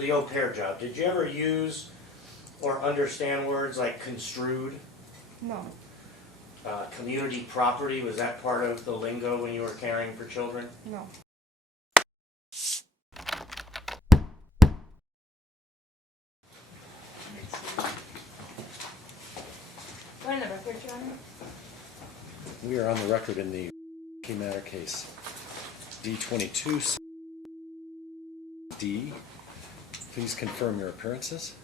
for the au pair job, did you ever use or understand words like construed? No. Community property, was that part of the lingo when you were caring for children? No. What number, third, Your Honor? We are on the record in the key matter case D22 D. Please confirm your appearances.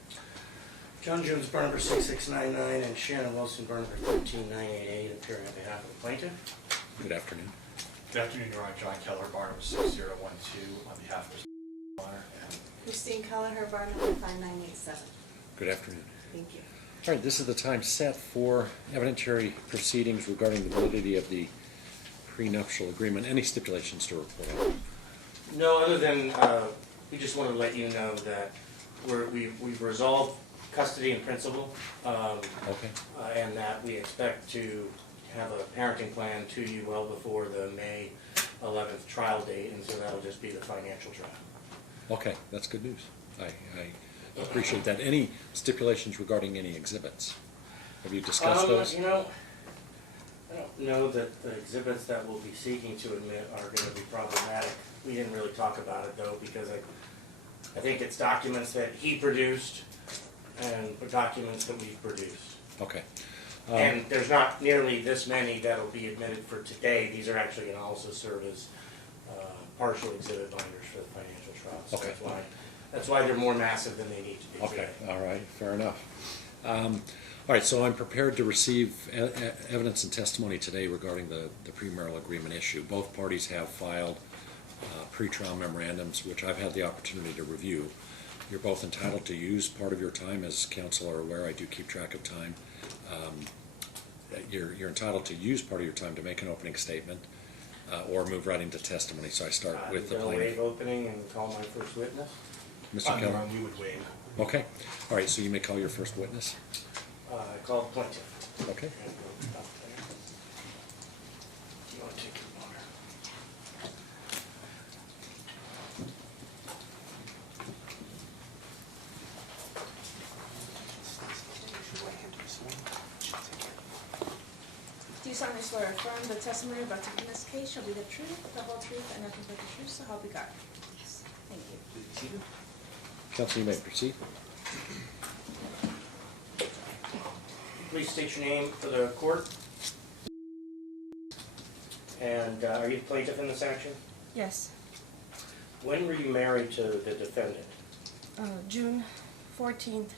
John Jones, bar number 6699, and Shannon Wilson, bar number 13988, appearing on behalf of the plaintiff. Good afternoon. Good afternoon, Your Honor. John Kelleher, bar number 6012, on behalf of the Honor. And Christine Kelleher, bar number 5987. Good afternoon. Thank you. All right, this is the time set for evidentiary proceedings regarding the validity of the prenuptial agreement. Any stipulations to report on? No, other than we just want to let you know that we've resolved custody in principle, Okay. and that we expect to have a parenting plan to you well before the May 11th trial date, and so that'll just be the financial trial. Okay, that's good news. I appreciate that. Any stipulations regarding any exhibits? Have you discussed those? You know, I don't know that the exhibits that we'll be seeking to admit are going to be problematic. We didn't really talk about it though, because I think it's documents that he produced and documents that we've produced. Okay. And there's not nearly this many that'll be admitted for today. These are actually going to also serve as partial exhibit binders for the financial trial. So Okay. that's why they're more massive than they need to be Okay, today. all right, fair enough. All right, so I'm prepared to receive evidence and testimony today regarding the premarital agreement issue. Both parties have filed pretrial memorandums, which I've had the opportunity to review. You're both entitled to use part of your time. As counsel are aware, I do keep track of time. You're entitled to use part of your time to make an opening statement or move right into testimony. So I start with the You're going to plaintiff. waive opening and call my first witness? Mr. Your Kelleher? Honor, we would waive. Okay, all right, so you may call your first witness. I call the plaintiff. Okay. And go up there. You want to take your water? Do you solemnly swear or affirm the testimony about to give in this case shall be the truth, the whole truth, and nothing but the truth, so help you God? Yes. Thank you. Counsel, you may proceed. Please state your name for the court. And are you the plaintiff in this action? Yes. When were you married to the defendant? June 14th,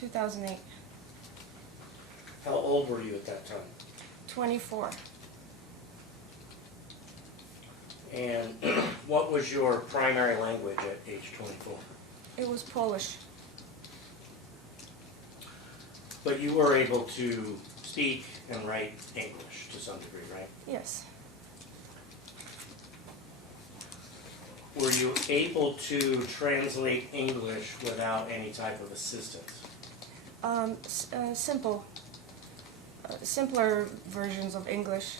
2008. How old were you at that time? 24. And what was your primary language at age 24? It was Polish. But you were able to speak and write English to some degree, right? Yes. Were you able to translate English without any type of assistance? Simple. Simpler versions of English.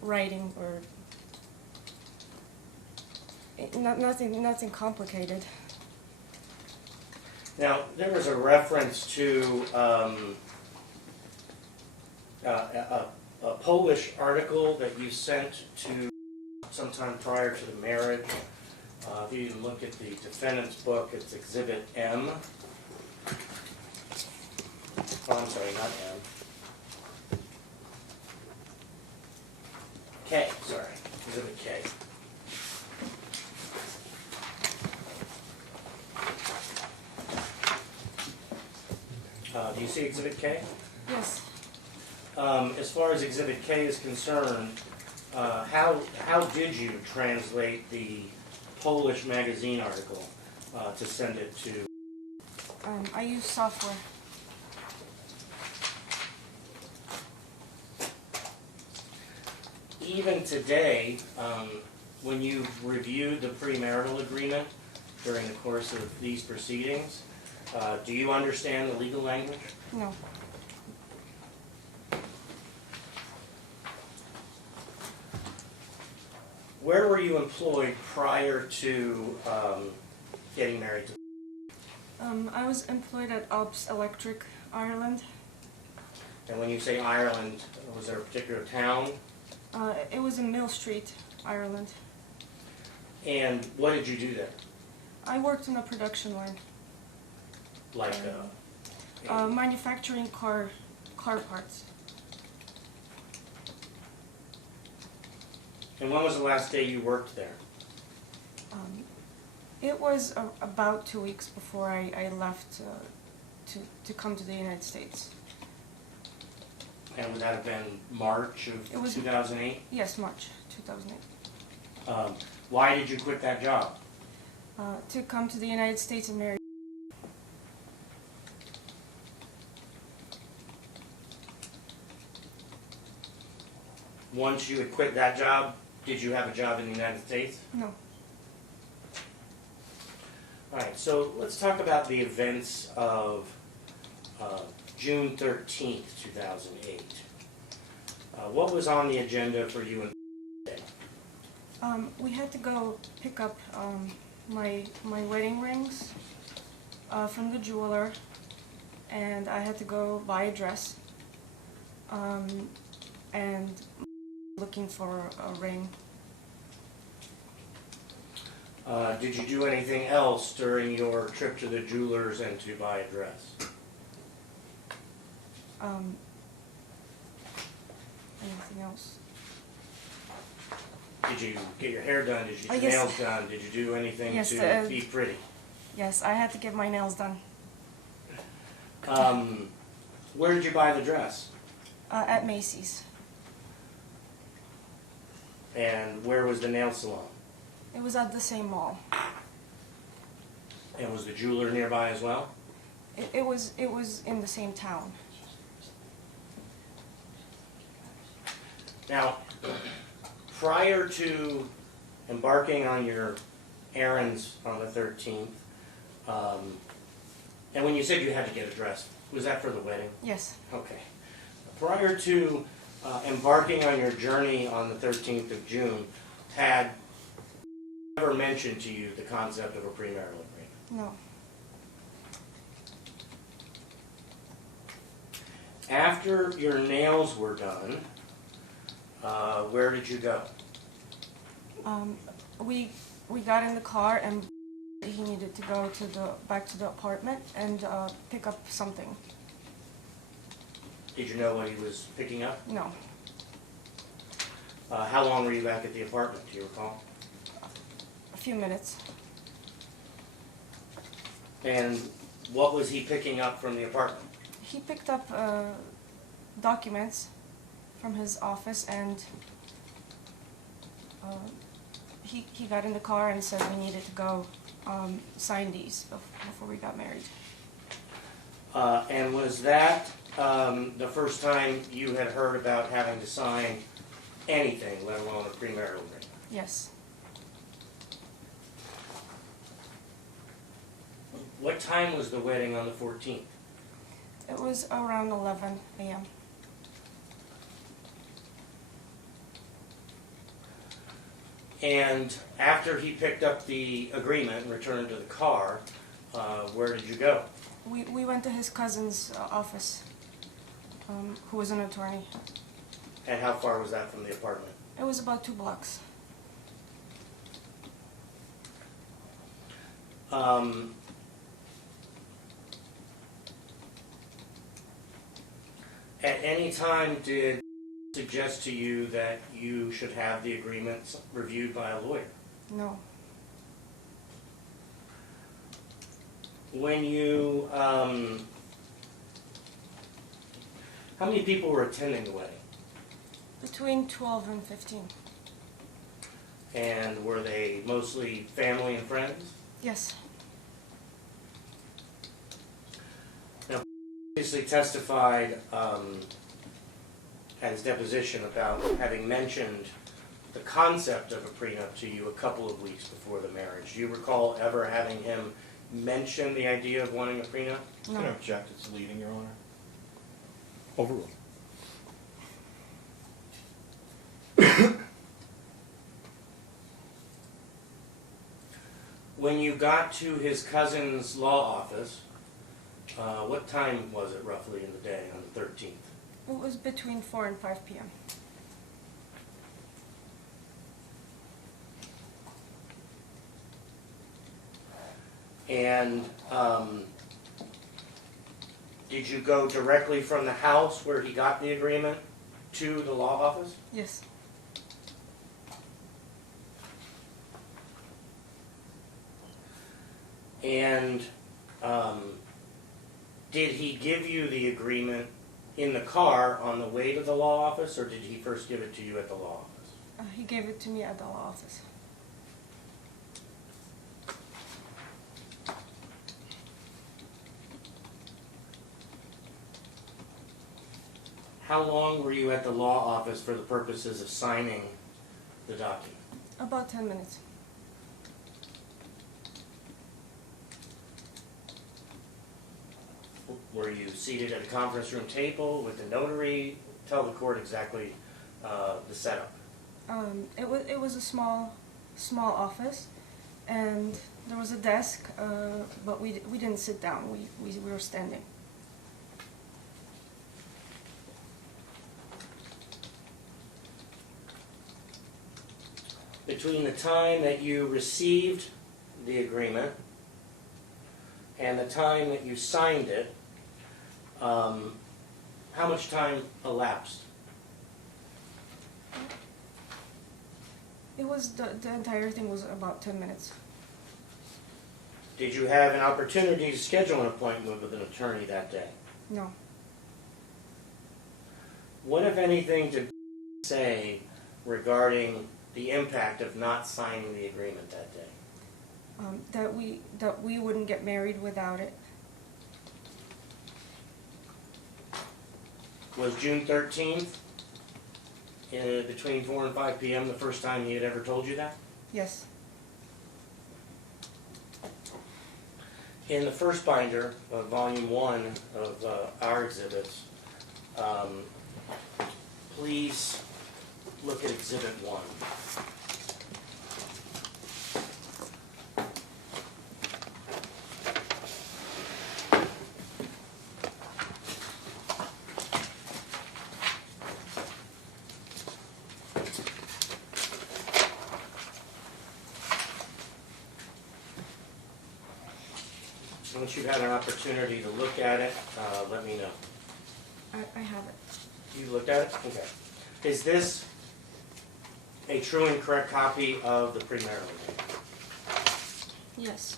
Writing or nothing complicated. Now, there was a reference to a Polish article that you sent to sometime prior to the marriage. If you look at the defendant's book, it's Exhibit M. Oh, I'm sorry, not M. K, sorry, Exhibit K. Do you see Exhibit K? Yes. As far as Exhibit K is concerned, how did you translate the Polish magazine article to send it to? I use software. Even today, when you reviewed the premarital agreement during the course of these proceedings, do you understand the legal language? No. where were you employed prior to getting married to? I was employed at Alps Electric Ireland. And when you say Ireland, was there a particular town? It was in Mill Street, Ireland. And what did you do there? I worked on a production line, Like, manufacturing car parts. and when was the last day you worked there? It was about 2 weeks before I left to come to the United States. And would that have been March It of was- 2008? Yes, March 2008. Why did you quit that job? To come to the United States and marry. Once you had quit that job, did you have a job in the United States? No. Alright, so let's talk about the events of June 13th, 2008. What was on the agenda for you and today? We had to go pick up my wedding rings from the jeweler, and I had to go buy a dress, and looking for a ring. Did you do anything else during your trip to the jeweler's and to buy a dress? Anything else? Did you get your hair done? Did you get your Yes. nails done? Did you do anything Yes, to be pretty? Yes, I had to get my nails done Where did you buy the dress? at Macy's. And where was the nail salon? It was at the same mall. And was the jeweler nearby as well? It was in the same town. Now, prior to embarking on your errands on the 13th, and when you said you had to get a dress, was that for the wedding? Yes. Okay. Prior to embarking on your journey on the 13th of June, had ever mentioned to you the concept of a premarital agreement? No. After your nails were done, where did you go? We got in the car and he needed to go back to the apartment and pick up something. Did you know what he was picking up? No. How long were you back at the apartment, do you recall? A few minutes. And what was he picking up from the apartment? He picked up documents from his office, and he got in the car and said we needed to go sign these before we got married. And was that the first time you had heard about having to sign anything, let alone a premarital agreement? Yes. What time was the wedding on the 14th? It was around 11 a.m. And after he picked up the agreement and returned to the car, where did you go? We went to his cousin's office, who was an attorney. And how far was that from the apartment? It was about 2 blocks. At any time did he suggest to you that you should have the agreement reviewed by a lawyer? No. When you, how many people were attending the wedding? Between 12 and 15. And were they mostly family and friends? Yes. Now, obviously testified at his deposition about having mentioned the concept of a prenup to you a couple of weeks before the marriage. Do you recall ever having him mention the idea of wanting a prenup? I'm No. going to object, it's leading, Your Honor. Overruled. When you got to his cousin's law office, what time was it roughly in the day on the 13th? It was between 4 and 5 p.m. And did you go directly from the house where he got the agreement to the law office? Yes. And did he give you the agreement in the car on the way to the law office, or did he first give it to you at the law office? He gave it to me at the law office. How long were you at the law office for the purposes of signing the document? About 10 minutes. Were you seated at a conference room table with the notary? Tell the court exactly the setup. It was a small office, and there was a desk, but we didn't sit down. We were standing. Between the time that you received the agreement and the time that you signed it, how much time elapsed? It was the entire thing was about 10 minutes. Did you have an opportunity to schedule an appointment with an attorney that day? No. What, if anything, did say regarding the impact of not signing the agreement that day? That we wouldn't get married without it. Was June 13th, between 4 and 5 p.m., the first time he had ever told you that? Yes. In the first binder of Volume 1 of our exhibits, please look at Exhibit 1. Once you've had an opportunity to look at it, let me know. I have it. You looked at it? Okay. Is this a true and correct copy of the premarital agreement? Yes.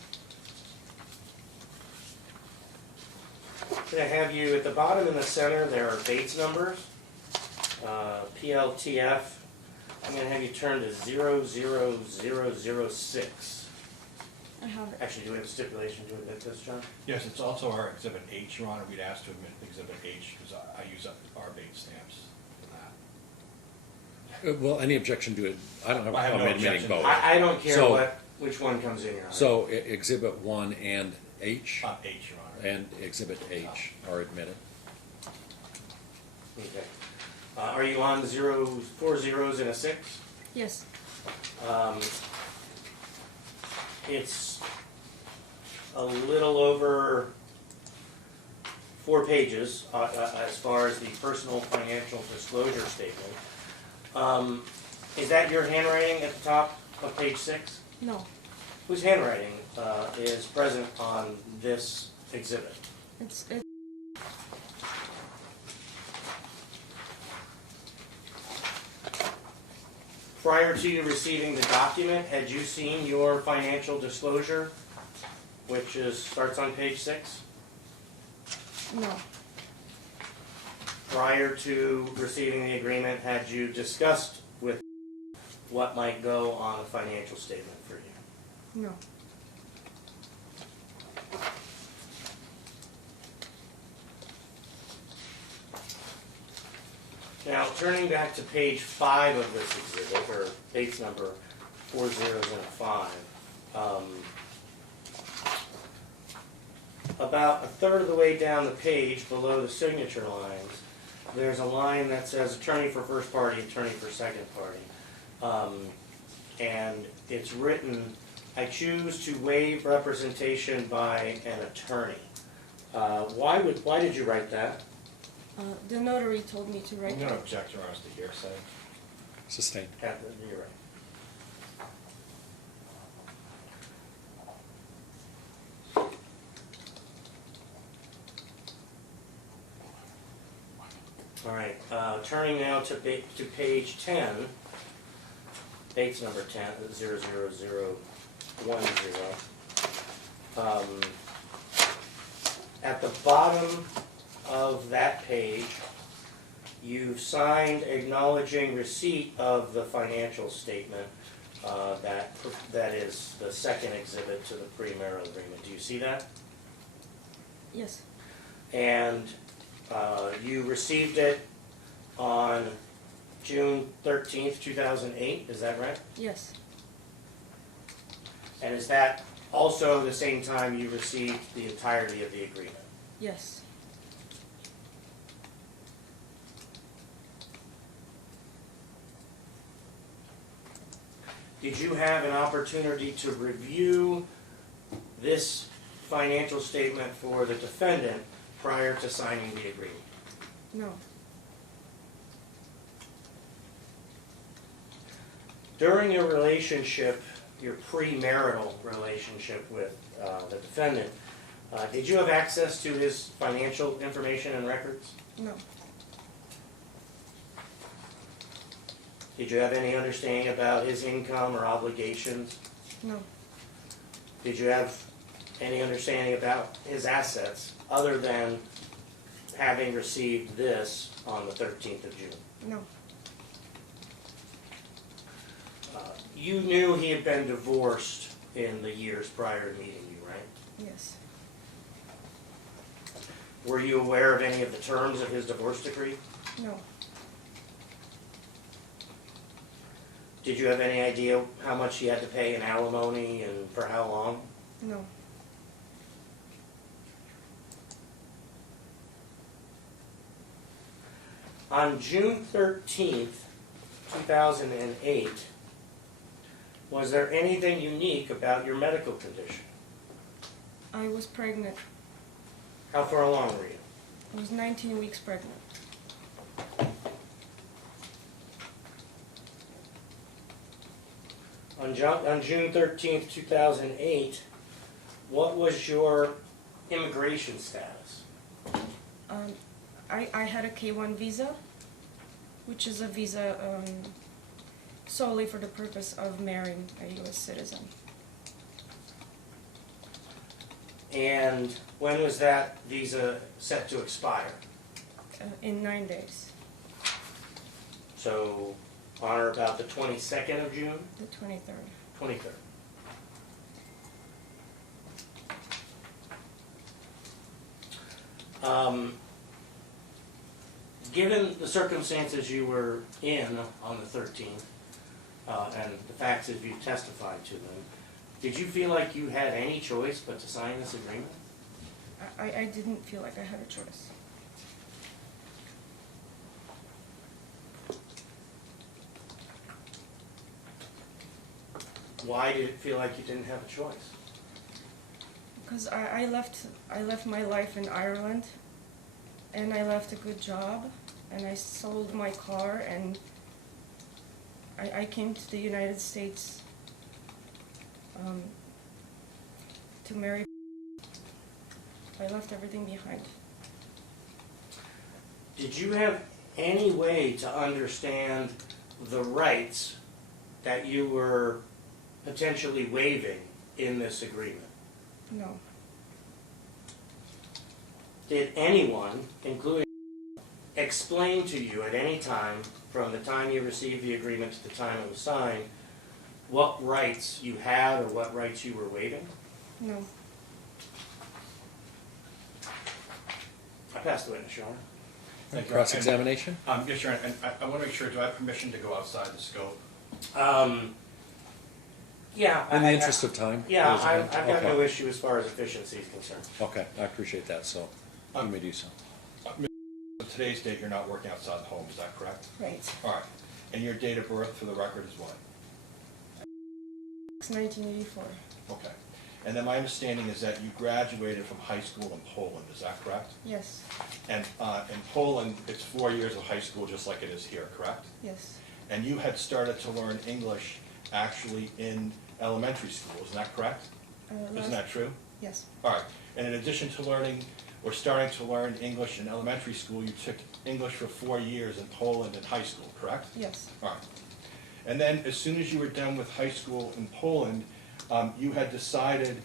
Can I have you, at the bottom in the center, there are Bates numbers, PLTF. I'm going to have you turn to 00006. I have it. Actually, do we have a stipulation to admit this, John? Yes, it's also our Exhibit H, Your Honor. We'd asked to admit Exhibit H because I use up our Bates stamps for that. Well, any objection to it? I don't have a I have no problem admitting objection. both. I don't care So- which one comes in, Your Honor. So Exhibit 1 and H H, Your Honor. and Exhibit H are admitted. Okay. Are you on 4 zeros and a 6? Yes. It's a little over 4 pages as far as the personal financial disclosure statement. Is that your handwriting at the top of page 6? No. Whose handwriting is present on this exhibit? It's Prior to you receiving the document, had you seen your financial disclosure, which starts on page 6? no. Prior to receiving the agreement, had you discussed with what might go on a financial statement for you? No. Now, turning back to page 5 of this exhibit, or Bates number 4 zeros and a 5, about a third of the way down the page, below the signature lines, there's a line that says attorney for first party, attorney for second party. And it's written I choose to waive representation by an attorney. Why did you write that? The notary told me to write I'm that. gonna object, Your Honor, to hearsay. Sustained. You're right. All right, turning now to page 10, date's number 10, 00010. At the bottom of that page, you've signed acknowledging receipt of the financial statement that is the second exhibit to the premarital agreement. Do you see that? Yes, And you received it on June 13th, 2008, is that right? yes, And is that also the same time you received the entirety of the agreement? yes. Did you have an opportunity to review this financial statement for the defendant prior to signing the agreement? No, During your relationship, your premarital relationship with the defendant, did you have access to his financial information and records? no, Did you have any understanding about his income or obligations? no, Did you have any understanding about his assets other than having received this on the 13th of June? no, You knew he had been divorced in the years prior to meeting you, right? yes, Were you aware of any of the terms of his divorce decree? no, Did you have any idea how much he had to pay in alimony and for how long? no, On June 13th, 2008, was there anything unique about your medical condition? I was pregnant. How far along were you? I was 19 weeks pregnant. On June 13th, 2008, what was your immigration status? I had a K-1 visa, which is a visa solely for the purpose of marrying a U.S. citizen. And when was that visa set to expire? In 9 days, So on or about the 22nd of June? the 23rd. 23rd. Given the circumstances you were in on the 13th, and the facts as you testified to them, did you feel like you had any choice but to sign this agreement? I didn't feel like I had a choice. Why did it feel like you didn't have a choice? Because I left my life in Ireland, and I left a good job, and I sold my car, and I came to the United States to marry. I left everything behind. Did you have any way to understand the rights that you were potentially waiving in this agreement? No, Did anyone, including explain to you at any time, from the time you received the agreement to the time it was signed, what rights you had or what rights you were waiving? no, I passed the witness, Your Honor. Thank you. Cross-examination? Yes, Your Honor, and I want to make sure, do I have permission to go outside the scope? Yeah. In the interest of time? Yeah, Elizabeth? I've got Okay. no issue as far as efficiency is concerned. Okay, I appreciate that, so you may do so. Today's date, you're not working outside the home, is that correct? right. All right. And your date of birth for the record is what? Since 1984. Okay. And then my understanding is that you graduated from high school in Poland, is that correct? Yes. And in Poland, it's 4 years of high school just like it is here, correct? Yes. And you had started to learn English actually in elementary school, isn't that correct? Isn't that true? Yes. All right. And in addition to learning or starting to learn English in elementary school, you took English for 4 years in Poland in high school, correct? Yes. All right. And then as soon as you were done with high school in Poland, you had decided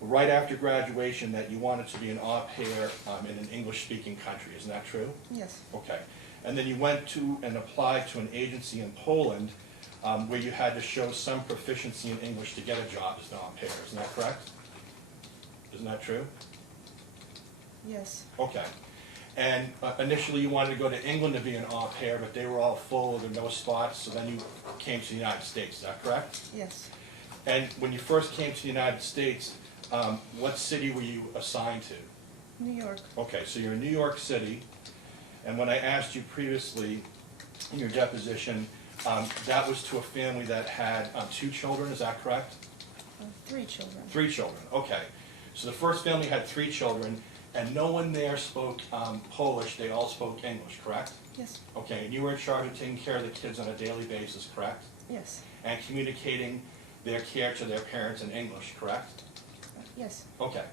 right after graduation that you wanted to be an au pair in an English-speaking country. Isn't that true? Yes. Okay. And then you went to and applied to an agency in Poland where you had to show some proficiency in English to get a job as an au pair. Isn't that correct? Isn't that true? Yes. Okay. And initially you wanted to go to England to be an au pair, but they were all full, there were no spots, so then you came to the United States. Is that correct? Yes. And when you first came to the United States, what city were you assigned to? New York. Okay, so you're in New York City, and when I asked you previously in your deposition, that was to a family that had 2 children, is that correct? 3 children. 3 children, okay. So the first family had 3 children, and no one there spoke Polish, they all spoke English, correct? Yes. Okay, and you were in charge of taking care of the kids on a daily basis, correct? Yes. And communicating their care to their parents in English, correct? Yes. Okay.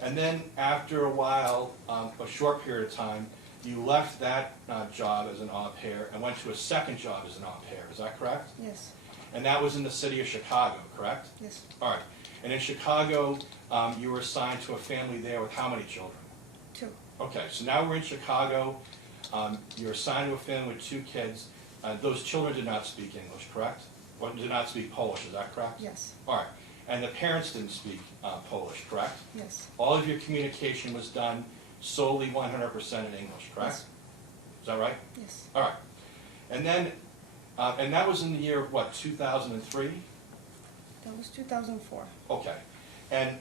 And then after a while, a short period of time, you left that job as an au pair and went to a second job as an au pair, is that correct? Yes. And that was in the city of Chicago, correct? Yes. All right. And in Chicago, you were assigned to a family there with how many children? 2. Okay, so now we're in Chicago. You're assigned to a family with 2 kids. Those children did not speak English, correct? Or did not speak Polish, is that correct? Yes. All right. And the parents didn't speak Polish, correct? Yes. All of your communication was done solely 100% in English, correct? Yes. Is that right? Yes. All right. And then, and that was in the year of what, 2003? That was 2004. Okay. And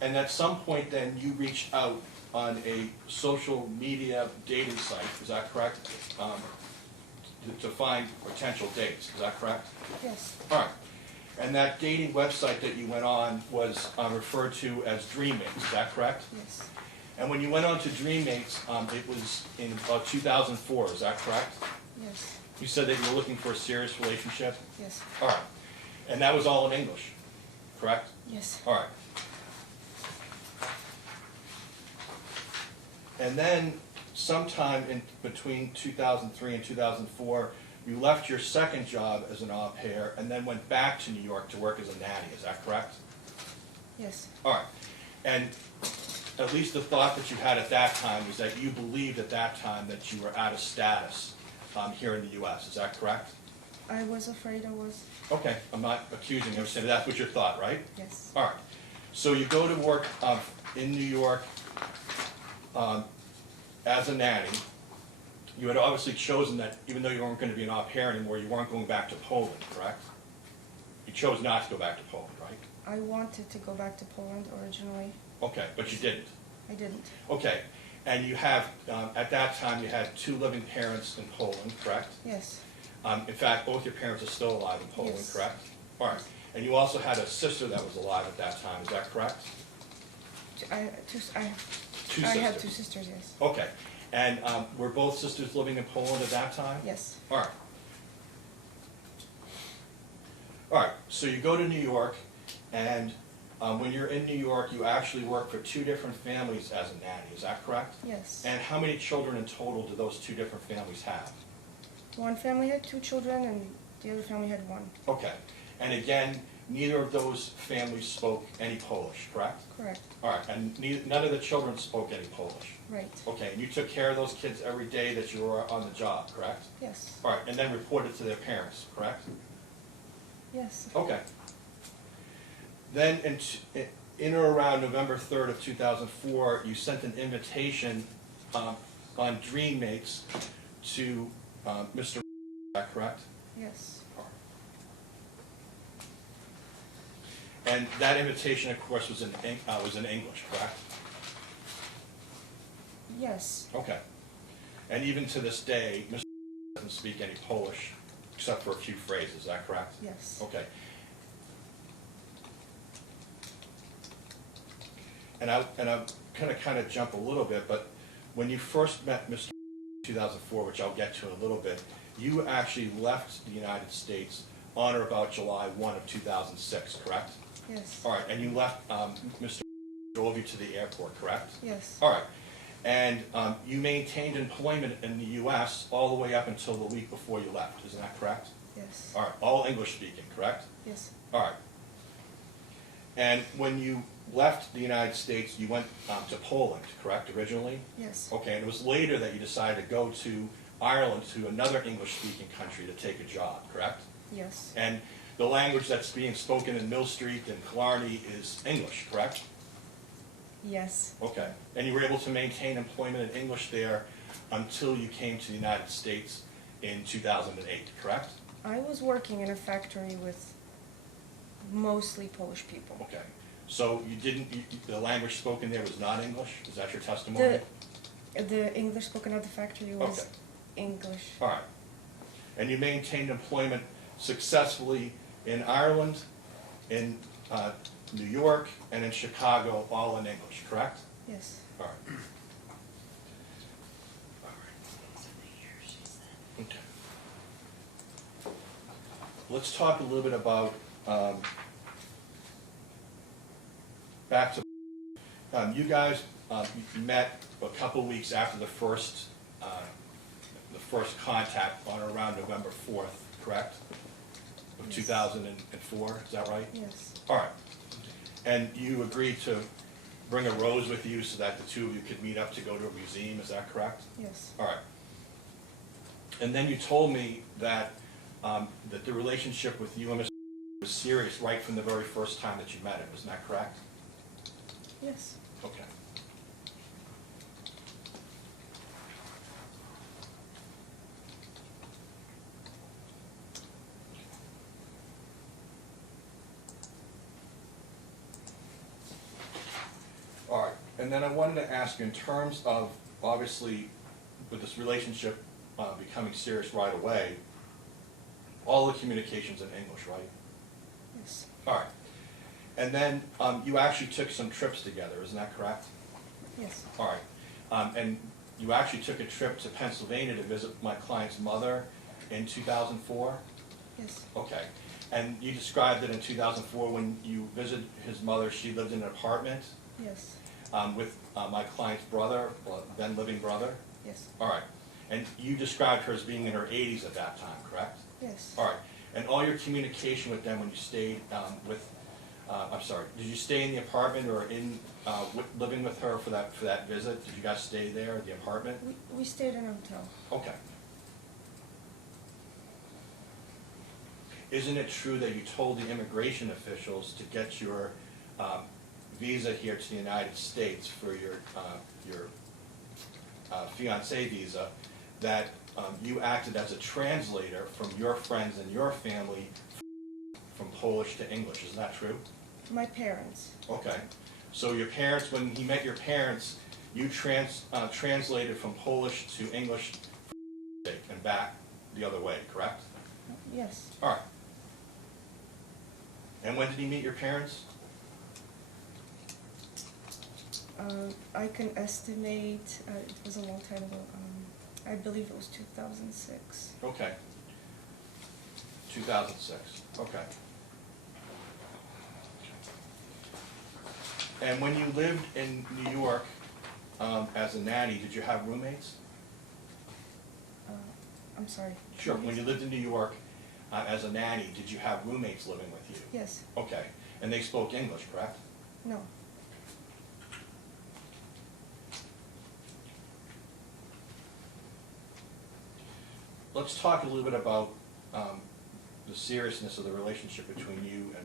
at some point then you reached out on a social media dating site, is that correct? To find potential dates, is that correct? Yes. All right. And that dating website that you went on was referred to as DreamMates, is that correct? Yes. And when you went on to DreamMates, it was in 2004, is that correct? Yes. You said that you were looking for a serious relationship? Yes. All right. And that was all in English, correct? Yes. All right. And then sometime in between 2003 and 2004, you left your second job as an au pair and then went back to New York to work as a nanny, is that correct? Yes. All right. And at least the thought that you had at that time was that you believed at that time that you were out of status here in the U.S., is that correct? I was afraid I was. Okay, I'm not accusing you, I'm saying that's what your thought, right? Yes. All right. So you go to work in New York as a nanny. You had obviously chosen that even though you weren't going to be an au pair anymore, you weren't going back to Poland, correct? You chose not to go back to Poland, right? I wanted to go back to Poland originally. Okay, but you didn't. I didn't. Okay, and you have, at that time, you had 2 living parents in Poland, correct? Yes. In fact, both your parents are still alive in Poland, Yes. correct? All right. And you also had a sister that was alive at that time, is that correct? I 2 I sisters. have 2 sisters. Yes. Okay. And were both sisters living in Poland at that time? Yes. All right. All right, so you go to New York, and when you're in New York, you actually work for 2 different families as a nanny, is that correct? Yes. And how many children in total do those 2 different families have? One family had 2 children, and the other family had 1. Okay, and again, neither of those families spoke any Polish, correct? Correct. All right, and none of the children spoke any Polish? Right. Okay, and you took care of those kids every day that you were on the job, correct? Yes. All right, and then reported to their parents, correct? Yes. Okay. Then in or around November 3rd of 2004, you sent an invitation on DreamMates to Mr. Is that correct? Yes. And that invitation, of course, was in English, correct? Yes. Okay. And even to this day, Mr. doesn't speak any Polish except for a few phrases, is that correct? Yes. Okay. and I'm gonna kind of jump a little bit, but when you first met Mr. in 2004, which I'll get to in a little bit, you actually left the United States on or about July 1 of 2006, correct? Yes. All right, and you left, Mr. drove you to the airport, correct? Yes. All right, and you maintained employment in the U.S. all the way up until the week before you left, isn't that correct? Yes. All right, all English speaking, correct? Yes. All right. And when you left the United States, you went to Poland, correct, originally? Yes. Okay, and it was later that you decided to go to Ireland, to another English-speaking country to take a job, correct? Yes. And the language that's being spoken in Mill Street and Killarney is English, correct? Yes. Okay, and you were able to maintain employment in English there until you came to the United States in 2008, correct? I was working in a factory with mostly Polish people. Okay, so you didn't, the language spoken there was not English? Is that your testimony? The English spoken at the factory was Okay. English. All right. And you maintained employment successfully in Ireland, in New York, and in Chicago, all in English, correct? Yes. All right. Okay. Let's talk a little bit about, back to, you guys met a couple weeks after the first contact on or around November 4th, correct? Of Yes. 2004, is that right? Yes. All right. And you agreed to bring a rose with you so that the two of you could meet up to go to a museum, is that correct? Yes. All right. And then you told me that, that the relationship with you and Mr. was serious right from the very first time that you met him, isn't that correct? Yes. Okay. All right, and then I wanted to ask you, in terms of, obviously, with this relationship becoming serious right away, all the communication's in English, right? Yes. All right. And then you actually took some trips together, isn't that correct? Yes. All right. And you actually took a trip to Pennsylvania to visit my client's mother in 2004? Yes. Okay. And you described that in 2004, when you visited his mother, she lived in an apartment Yes. with my client's brother, then living brother? Yes. All right. And you described her as being in her 80s at that time, correct? Yes. All right. And all your communication with them when you stayed with, I'm sorry, did you stay in the apartment or in, living with her for that visit? Did you guys stay there at the apartment? We stayed in a hotel. Okay. Isn't it true that you told the immigration officials to get your visa here to the United States for your fiancé visa, that you acted as a translator from your friends and your family from Polish to English, is that true? My parents. Okay, so your parents, when he met your parents, you translated from Polish to English and back the other way, correct? Yes. All right. And when did he meet your parents? I can estimate, it was a long time ago, I believe it was 2006. Okay. 2006, okay. And when you lived in New York as a nanny, did you have roommates? I'm sorry. Sure, when you lived in New York as a nanny, did you have roommates living with you? Yes. Okay, and they spoke English, correct? No. Let's talk a little bit about the seriousness of the relationship between you and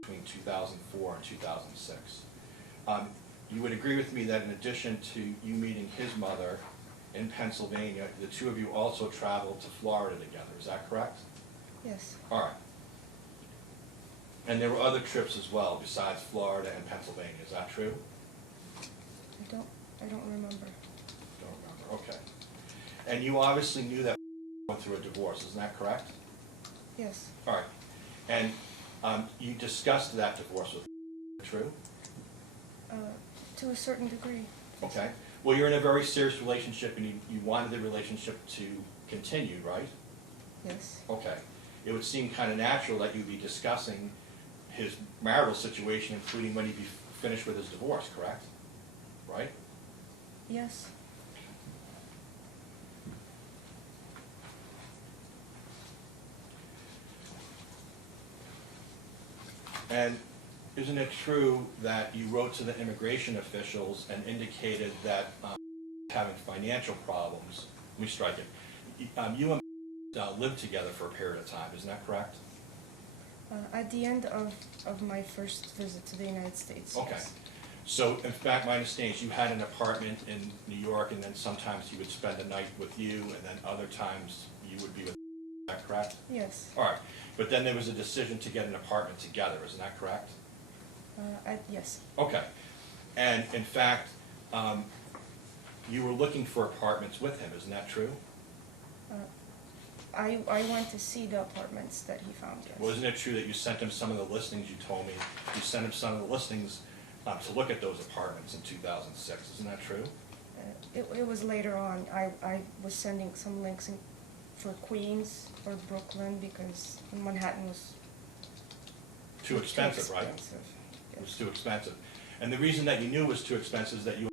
between 2004 and 2006. You would agree with me that in addition to you meeting his mother in Pennsylvania, the two of you also traveled to Florida together, is that correct? Yes. All right. And there were other trips as well besides Florida and Pennsylvania, is that true? I don't remember. Don't remember, okay. And you obviously knew that went through a divorce, isn't that correct? Yes. All right. And you discussed that divorce with true? To a certain degree. Okay. Well, you're in a very serious relationship and you wanted the relationship to continue, right? Yes. Okay. It would seem kind of natural that you'd be discussing his marital situation, including when he'd be finished with his divorce, correct? Right? Yes. And isn't it true that you wrote to the immigration officials and indicated that having financial problems? Let me strike it. You and lived together for a period of time, isn't that correct? At the end of my first visit to the United States. Okay. Yes. So, in fact, my understanding is you had an apartment in New York, and then sometimes he would spend the night with you, and then other times you would be with. Is that correct? Yes. All right. But then there was a decision to get an apartment together, isn't that correct? Yes. Okay. And in fact, you were looking for apartments with him, isn't that true? I went to see the apartments that he found. Yes. Well, isn't it true that you sent him some of the listings you told me? You sent him some of the listings to look at those apartments in 2006, isn't that true? It was later on. I was sending some links for Queens or Brooklyn because Manhattan was Too expensive, right? It was too expensive. And the reason that you knew it was too expensive is that you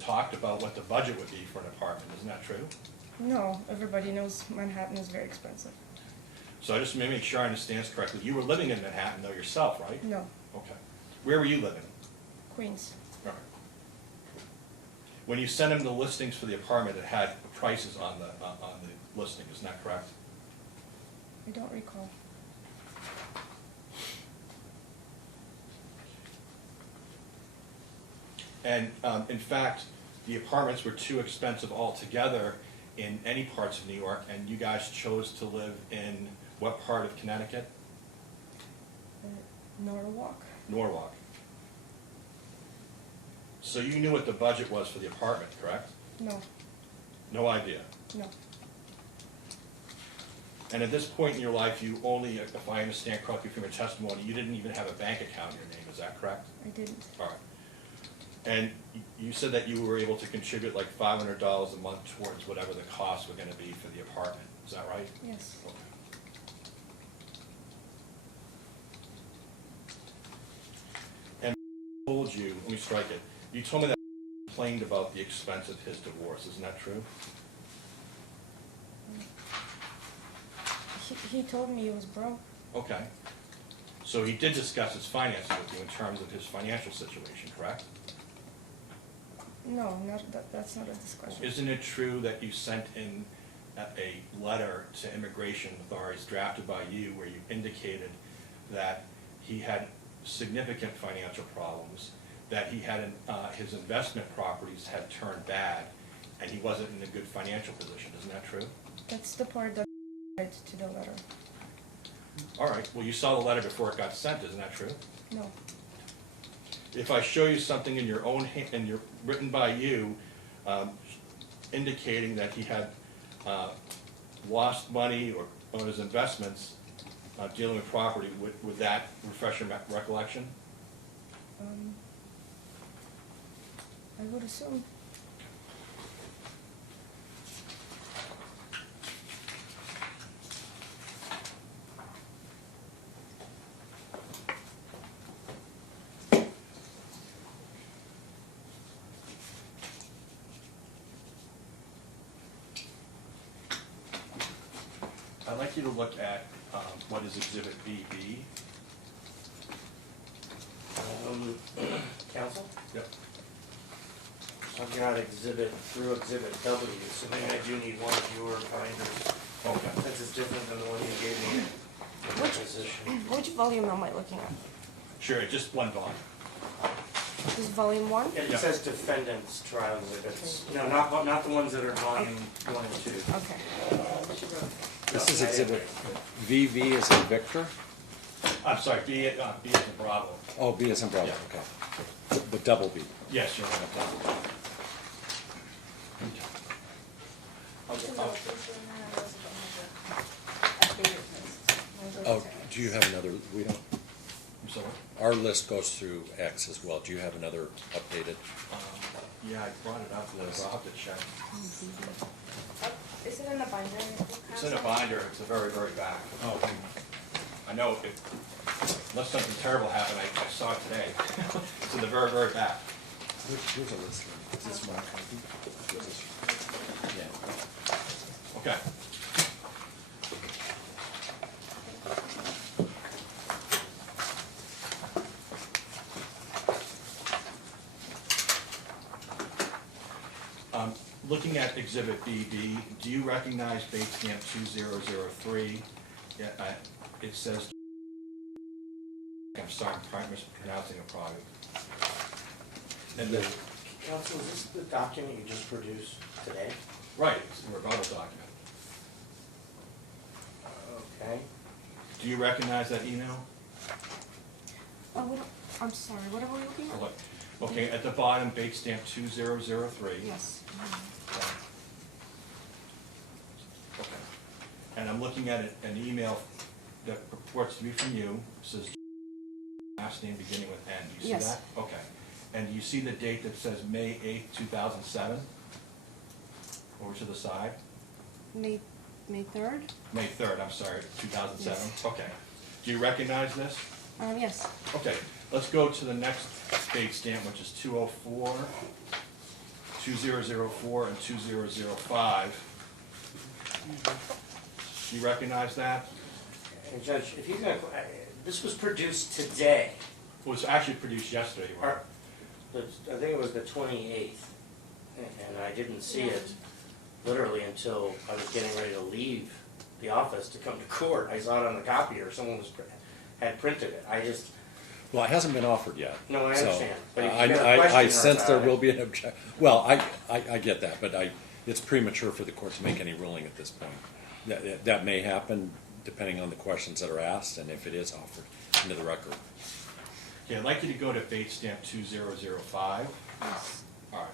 talked about what the budget would be for an apartment, isn't that true? No, everybody knows Manhattan is very expensive. So I just want to make sure I understand this correctly. You were living in Manhattan though yourself, right? No, Okay. Where were you living? Queens. All right. When you sent him the listings for the apartment, it had prices on the listing, isn't that correct? I don't recall. And in fact, the apartments were too expensive altogether in any parts of New York, and you guys chose to live in what part of Connecticut? Norwalk. Norwalk. So you knew what the budget was for the apartment, correct? No, No idea. no. And at this point in your life, you only, if I understand correctly from your testimony, you didn't even have a bank account in your name, is that correct? I didn't. All right. And you said that you were able to contribute like $500 a month towards whatever the costs were gonna be for the apartment, is that right? Yes. Okay. And told you, let me strike it, you told me that he complained about the expense of his divorce, isn't that true? He told me he was broke. Okay. So he did discuss his finances with you in terms of his financial situation, correct? No, that's not a discussion. Isn't it true that you sent in a letter to immigration authorities drafted by you where you indicated that he had significant financial problems, that he had his investment properties had turned bad, and he wasn't in a good financial position, isn't that true? That's the part that I read to the letter. All right, well, you saw the letter before it got sent, isn't that true? No. If I show you something in your own hand, and you're written by you, indicating that he had lost money or on his investments dealing with property, would that refresh your recollection? I would assume. I'd like you to look at what is Exhibit BB. Counsel? Yep. I've got Exhibit through Exhibit W, so maybe I do need one of your binders, Okay. since it's different than the one you gave me in the position. Which volume am I looking at? Sure, just one volume. This is volume 1? It Yeah. says defendants trial exhibits. No, not the ones that are volume 1 and 2. Okay. This is exhibit, VV is in Victor? I'm sorry, B is in Bravo. Oh, B is in Bravo, Yeah. okay. But double B. Yes, you're right. Oh, do you have another, we don't, I'm sorry? our list goes through X as well. Do you have another updated? Yeah, I brought it up, Liz, I'll have to check. Is it in the binder? It's in a binder, it's the very, very back. Oh, I know, unless something terrible happened, I saw it today. It's in the very, very back. here's a list. Is this one copy? Yeah. Okay. Looking at Exhibit BB, do you recognize base stamp 2003? Yeah, it says, I'm sorry, I'm mispronouncing a product. And then, Counsel, is this the document you just produced today? right, it's a rebuttal document. Okay. Do you recognize that email? I'm sorry, what are we looking Or at? what? Okay, at the bottom, base stamp 2003. Yes. Okay. And I'm looking at an email that purports to be from you, it says last name beginning with N. Do you see Yes. that? Okay. And do you see the date that says May 8th, 2007? Over to the side? May 3rd? May 3rd, I'm sorry, 2007? Yes. Okay. Do you recognize this? Yes. Okay, let's go to the next date stamp, which is 204, 2004, and 2005. Do you recognize that? And Judge, if you're gonna, this was produced today, It was actually produced yesterday, Mark. or, I think it was the 28th, and I didn't see it literally until I was getting ready to leave the office to come to court. I saw it on the copier, someone had printed it. I just, Well, it hasn't been offered yet. No, I so, understand, but if I, you've got a I question sense there about it- will be an objection. Well, I get that, but it's premature for the court to make any ruling at this point. That may happen depending on the questions that are asked and if it is offered into the record. Okay, I'd like you to go to date stamp 2005. Yes. All right.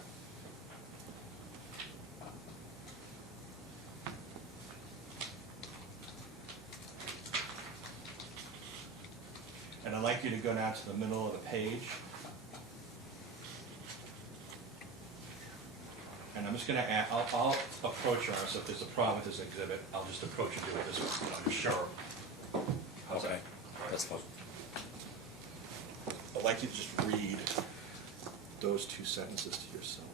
And I'd like you to go down to the middle of the page. And I'm just gonna add, I'll approach her, so if there's a problem with this exhibit, I'll just approach and do it this way, I'm sure. How's that? Okay, that's fine. I'd like you to just read those two sentences to yourself.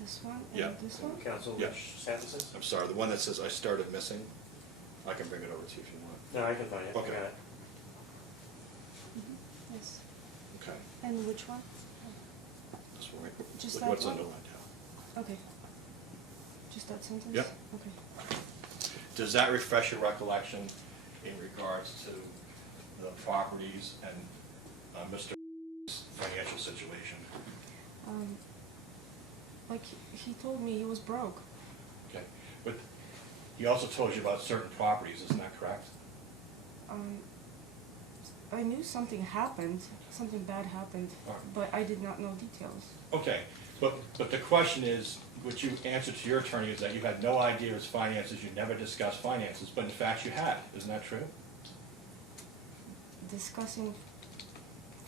This one and Yeah. this one? Counsel, Yeah. which sentences? I'm sorry, the one that says I started missing, I can bring it over to you if you want. No, I can find it. I Okay. got it. Yes. Okay. And which one? This one, Just look that what's one? underlined now. Okay. Just that sentence? Yep. Okay. Does that refresh your recollection in regards to the properties and Mr. financial situation? Like he told me he was broke. Okay, but he also told you about certain properties, isn't that correct? I knew something happened, something bad happened, Alright. but I did not know details. Okay, but the question is, what you answered to your attorney is that you had no idea of his finances, you never discussed finances, but in fact you had, isn't that true? Discussing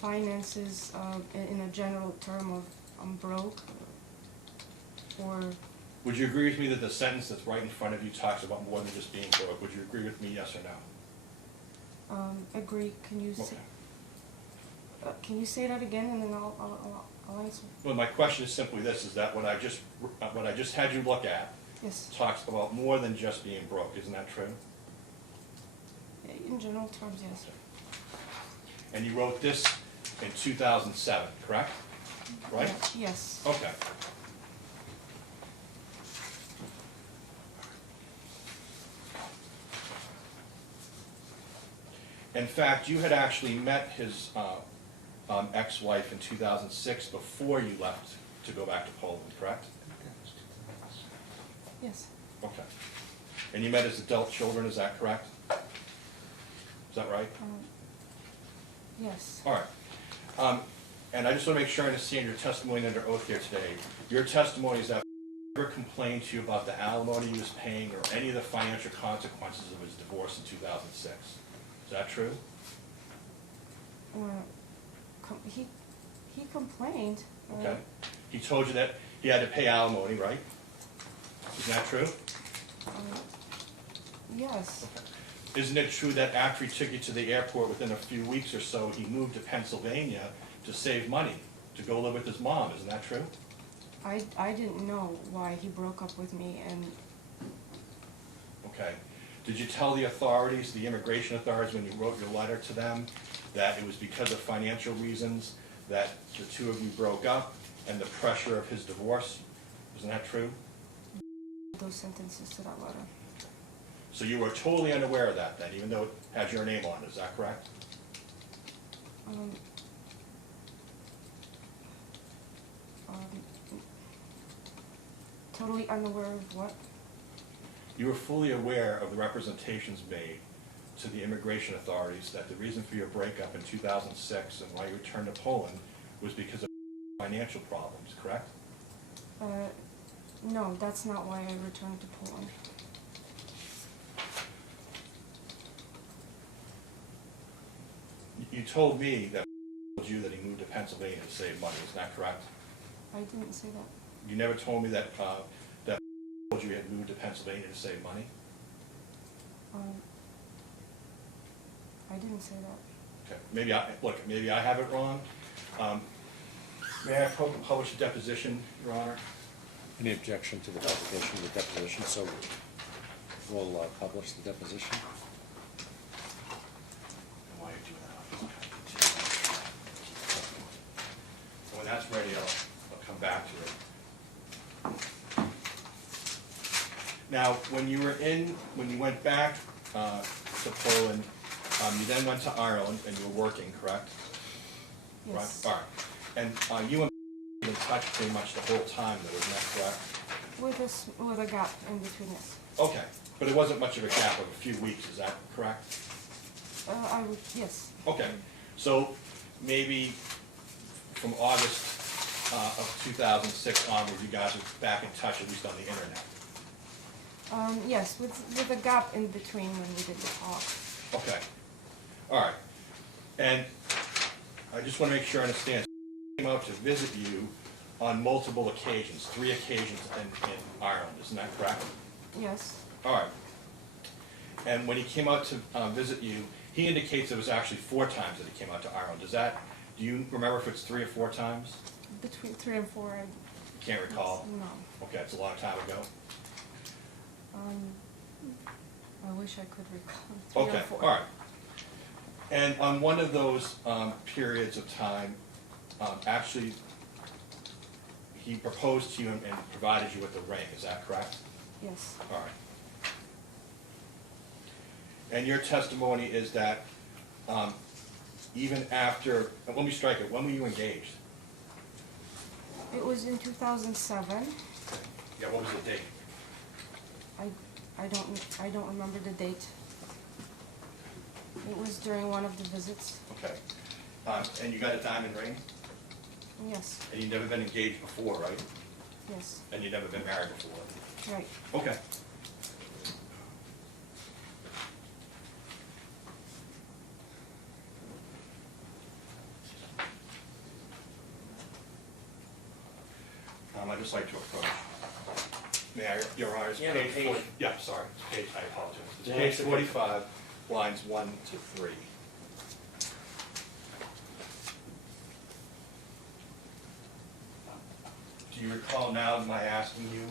finances in a general term of I'm broke, or Would you agree with me that the sentence that's right in front of you talks about more than just being broke? Would you agree with me, yes or no? agree. Can you say that again, and then I'll answer. Well, my question is simply this, is that what I just had you look at Yes. talks about more than just being broke, isn't that true? In general terms, yes. And you wrote this in 2007, correct? Right? Yes. Okay. In fact, you had actually met his ex-wife in 2006 before you left to go back to Poland, correct? Yes. Okay. And you met his adult children, is that correct? Is that right? Yes. All right. And I just want to make sure I understand your testimony under oath here today. Your testimony is that he never complained to you about the alimony he was paying or any of the financial consequences of his divorce in 2006. Is that true? He complained. Okay. He told you that he had to pay alimony, right? Isn't that true? Yes. Isn't it true that after he took you to the airport, within a few weeks or so, he moved to Pennsylvania to save money, to go live with his mom? Isn't that true? I didn't know why he broke up with me, and Okay. Did you tell the authorities, the immigration authorities, when you wrote your letter to them, that it was because of financial reasons that the two of you broke up and the pressure of his divorce? Isn't that true? those sentences to that letter. So you were totally unaware of that then, even though it had your name on it, is that correct? Um, totally unaware of what? You were fully aware of the representations made to the immigration authorities that the reason for your breakup in 2006 and why you returned to Poland was because of financial problems, correct? No, that's not why I returned to Poland. You told me that told you that he moved to Pennsylvania to save money, is that correct? I didn't say that. You never told me that that told you he had moved to Pennsylvania to save money? I didn't say that. Okay, maybe I have it wrong. May I publish a deposition, Your Honor? Any objection to the publication of the deposition? So we'll publish the deposition. Why are you doing that? So when that's ready, I'll come back to it. Now, when you went back to Poland, you then went to Ireland and you were working, correct? Yes. Right. All right. And you and been in touch pretty much the whole time, though, isn't that correct? With a gap in between us. Okay, but it wasn't much of a gap of a few weeks, is that correct? Yes. Okay, so maybe from August of 2006 onward, you guys are back in touch, at least on the internet. Yes, with a gap in between when we didn't talk. Okay, all right. And I just want to make sure I understand. He came out to visit you on multiple occasions, 3 occasions in Ireland, isn't that correct? Yes. All right. And when he came out to visit you, he indicates it was actually 4 times that he came out to Ireland. Do you remember if it's 3 or 4 times? Between 3 and 4, Can't recall? No. Okay, it's a long time ago. I wish I could recall. 3 Okay, or 4. all right. And on one of those periods of time, actually, he proposed to you and provided you with a ring, is that correct? Yes. All right. And your testimony is that even after, let me strike it, when were you engaged? It was in 2007. Yeah, what was the date? I don't remember the date. It was during one of the visits. Okay. And you got a diamond ring? Yes. And you've never been engaged before, right? Yes. And you've never been married before? Right. Okay. I'd just like to approach. May I, Your Honor, it's Yeah, page page. 40. Yeah, sorry, it's page, I apologize. It's Yeah, page it's okay. 45, lines 1 to 3. Do you recall now my asking you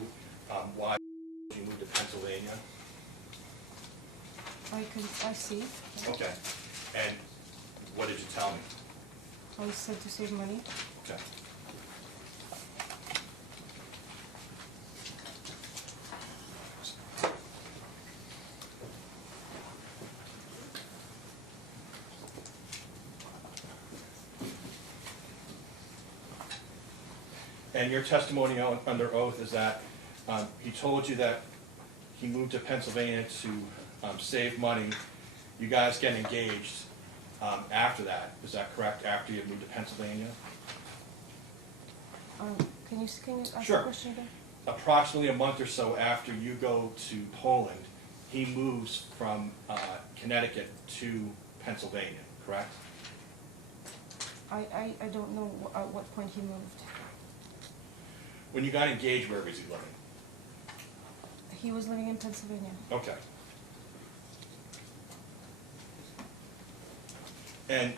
why you moved to Pennsylvania? I see. Okay. And what did you tell me? I said to save money. Okay. And your testimony under oath is that he told you that he moved to Pennsylvania to save money. You guys get engaged after that, is that correct? After you moved to Pennsylvania? Can you ask Sure. the question again? Approximately a month or so after you go to Poland, he moves from Connecticut to Pennsylvania, correct? I don't know at what point he moved. When you got engaged, where was he living? He was living in Pennsylvania. Okay. And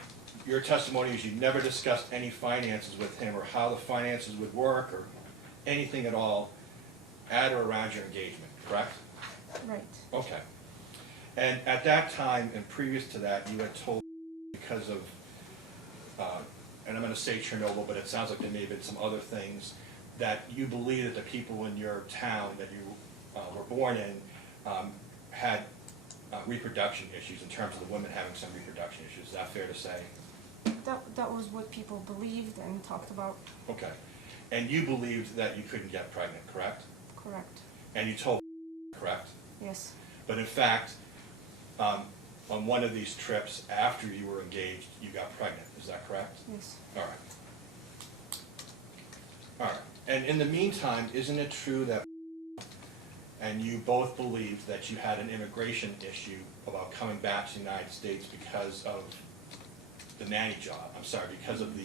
your testimony is you never discussed any finances with him or how the finances would work or anything at all at or around your engagement, correct? Right. Okay. And at that time and previous to that, you had told because of, and I'm going to say Chernobyl, but it sounds like there may have been some other things, that you believe that the people in your town that you were born in had reproduction issues in terms of the women having some reproduction issues. Is that fair to say? That was what people believed and talked about. Okay. And you believed that you couldn't get pregnant, correct? Correct. And you told correct? Yes. But in fact, on one of these trips after you were engaged, you got pregnant. Is that correct? Yes. All right. All right. And in the meantime, isn't it true that and you both believed that you had an immigration issue about coming back to the United States because of the nanny job? I'm sorry, because of the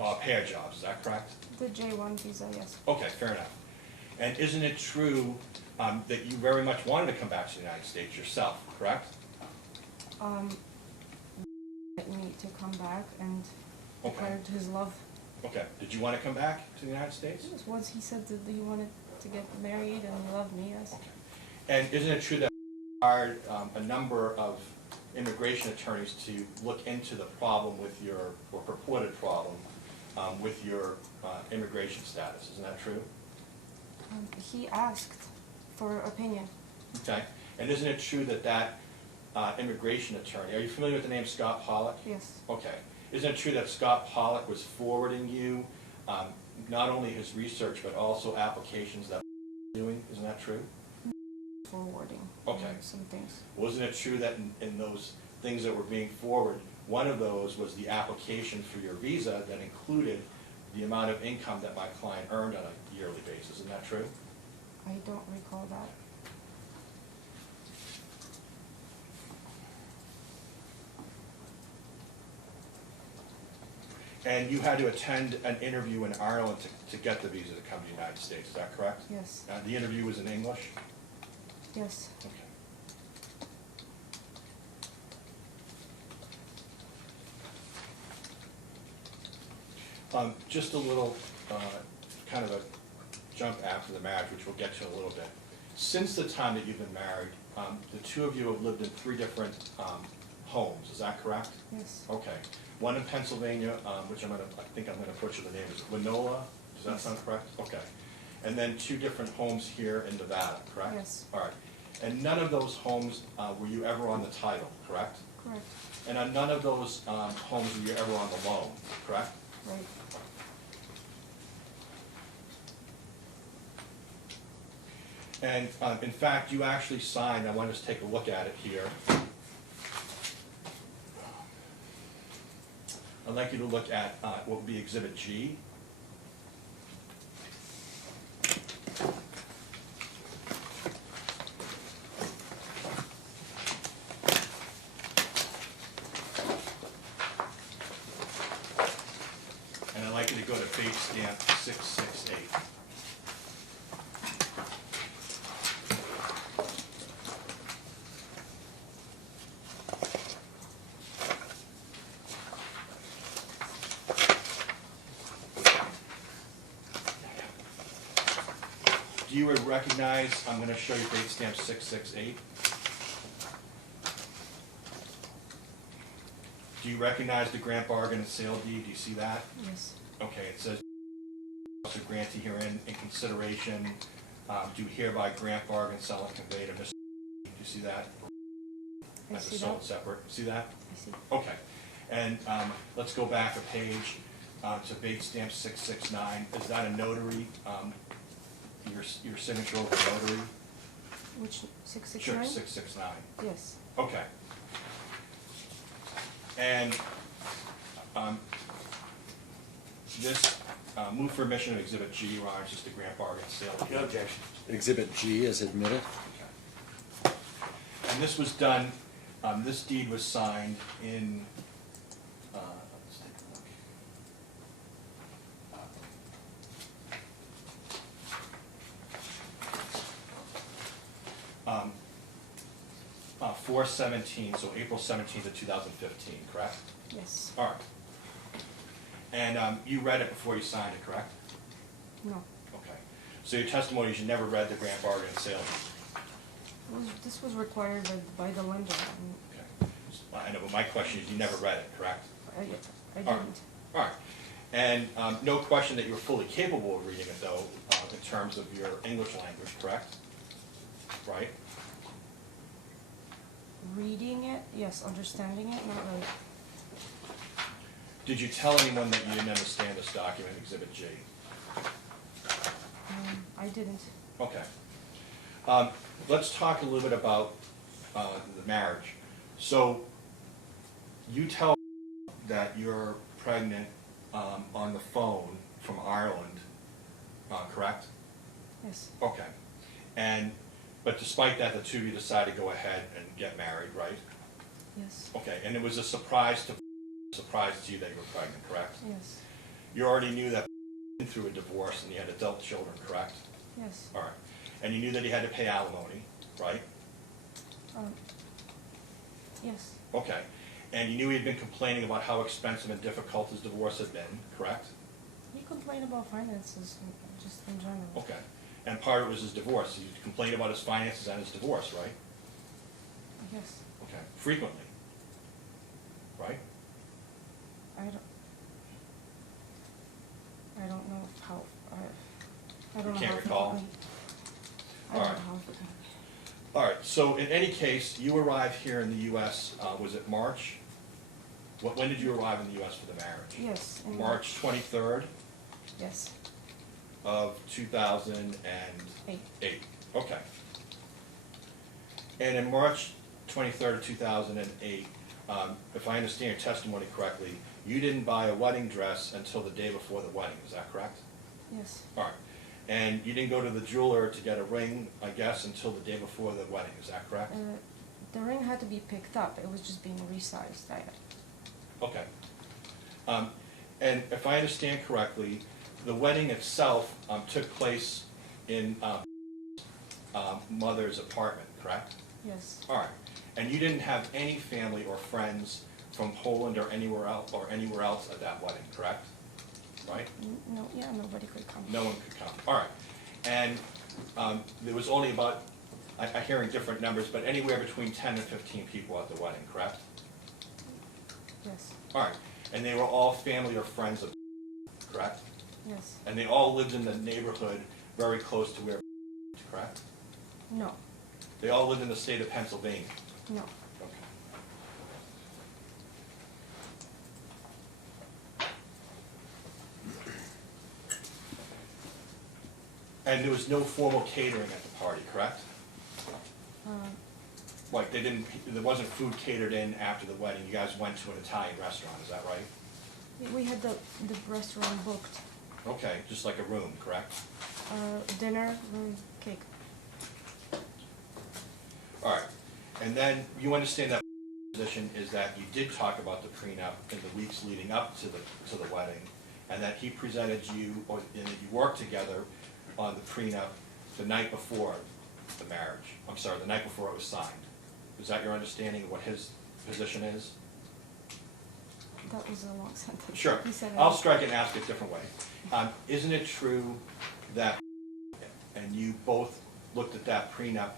au pair jobs. Is that correct? The J1 visa, yes. Okay, fair enough. And isn't it true that you very much wanted to come back to the United States yourself, correct? Me to come back and Okay. declared his love. Okay. Did you want to come back to the United States? Yes, once he said that he wanted to get married and he loved me, yes. Okay. And isn't it true that you hired a number of immigration attorneys to look into the problem with your, or purported problem, with your immigration status? Isn't that true? He asked for opinion. Okay. And isn't it true that that immigration attorney, are you familiar with the name Scott Pollock? Yes. Okay. Isn't it true that Scott Pollock was forwarding you not only his research but also applications that he was doing? Isn't that true? Forwarding. Okay. Some things. Wasn't it true that in those things that were being forwarded, one of those was the application for your visa that included the amount of income that my client earned on a yearly basis? Isn't that true? I don't recall that. And you had to attend an interview in Ireland to get the visa to come to the United States, is that correct? Yes. The interview was in English? Yes. Okay. Just a little, kind of a jump after the marriage, which we'll get to in a little bit. Since the time that you've been married, the two of you have lived in 3 different homes, is that correct? Yes. Okay. One in Pennsylvania, which I think I'm gonna butcher the name, is Winona, does that Yes. sound correct? Okay. And then 2 different homes here in Nevada, correct? Yes. All right. And none of those homes were you ever on the title, correct? Correct. And on none of those homes were you ever on the loan, correct? Right. And in fact, you actually signed, I want us to take a look at it here. I'd like you to look at what would be Exhibit G. And I'd like you to go to page stamp 668. Do you recognize, I'm going to show you date stamp 668. Do you recognize the grant bargain and sale deed? Do you see that? Yes. Okay, it says, also grantee herein in consideration, do hereby grant bargain, sell and convey to Mr. Do you see that? I That's see a sold that. separate. See that? I see. Okay. And let's go back a page to date stamp 669. Is that a notary? Your signature over notary? Which, Sure, 669? 669. Yes. Okay. And this, move for admission of Exhibit G, Ron, is just a grant bargain sale. No objection. Exhibit G is admitted. And this was done, this deed was signed in, let's 4/17, so April 17th of 2015, correct? Yes. All right. And you read it before you signed it, correct? No. Okay. So your testimony is you never read the grant bargain and sale deed? This was required by the lender. Okay. I know, but my question is you never read it, correct? I All right. didn't. All right. And no question that you were fully capable of reading it, though, in terms of your English language, correct? Right? Reading it, yes. Understanding it, not really. Did you tell anyone that you didn't understand this document, Exhibit G? I didn't. Okay. Let's talk a little bit about the marriage. So you tell that you're pregnant on the phone from Ireland, correct? Yes. Okay. But despite that, the two of you decided to go ahead and get married, right? Yes. Okay, and it was a surprise to you that you were pregnant, correct? Yes. You already knew that through a divorce and you had adult children, correct? Yes. All right. And you knew that he had to pay alimony, right? Yes. Okay. And you knew he had been complaining about how expensive and difficult his divorce had been, correct? He complained about finances, just in general. Okay. And part of it was his divorce. He complained about his finances and his divorce, right? Yes. Okay. Frequently, right? I don't know how. I don't know can't how recall? frequently. I All don't right. know how frequently. All right. So in any case, you arrived here in the U.S., was it March? When did you arrive in the U.S. for the marriage? Yes. in March 23rd Yes. of 2008. Eight. Okay. And in March 23rd of 2008, if I understand your testimony correctly, you didn't buy a wedding dress until the day before the wedding, is that correct? Yes. All right. And you didn't go to the jeweler to get a ring, I guess, until the day before the wedding, is that correct? The ring had to be picked up. It was just being resized. Okay. And if I understand correctly, the wedding itself took place in mother's apartment, correct? Yes. All right. And you didn't have any family or friends from Poland or anywhere else at that wedding, correct? Right? No. Yeah. Nobody could come. No one could come. All right. And there was only about, I'm hearing different numbers, but anywhere between 10 and 15 people at the wedding, correct? Yes. All right. And they were all family or friends of, correct? Yes. And they all lived in the neighborhood very close to where, correct? No. They all lived in the state of Pennsylvania. No. Okay. And there was no formal catering at the party, correct? Like there wasn't food catered in after the wedding, you guys went to an Italian restaurant, is that right? We had the restaurant booked. Okay, just like a room, correct? Dinner, cake. All right, and then you understand that position is that you did talk about the prenup in the weeks leading up to the wedding, and that he presented you, and that you worked together on the prenup the night before the marriage. I'm sorry, the night before it was signed. Is that your understanding of what his position is? That was a long sentence. Sure. He said I'll strike and ask it a different way. Isn't it true that, and you both looked at that prenup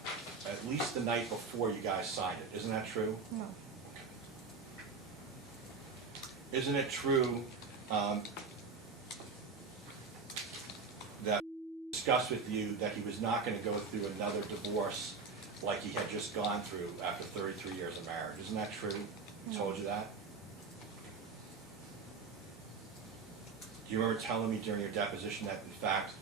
at least the night before you guys signed it? Isn't that true? No. Isn't it true that he discussed with you that he was not going to go through another divorce like he had just gone through after 33 years of marriage? Isn't that true? He told you that? Do you remember telling me during your deposition that, in fact,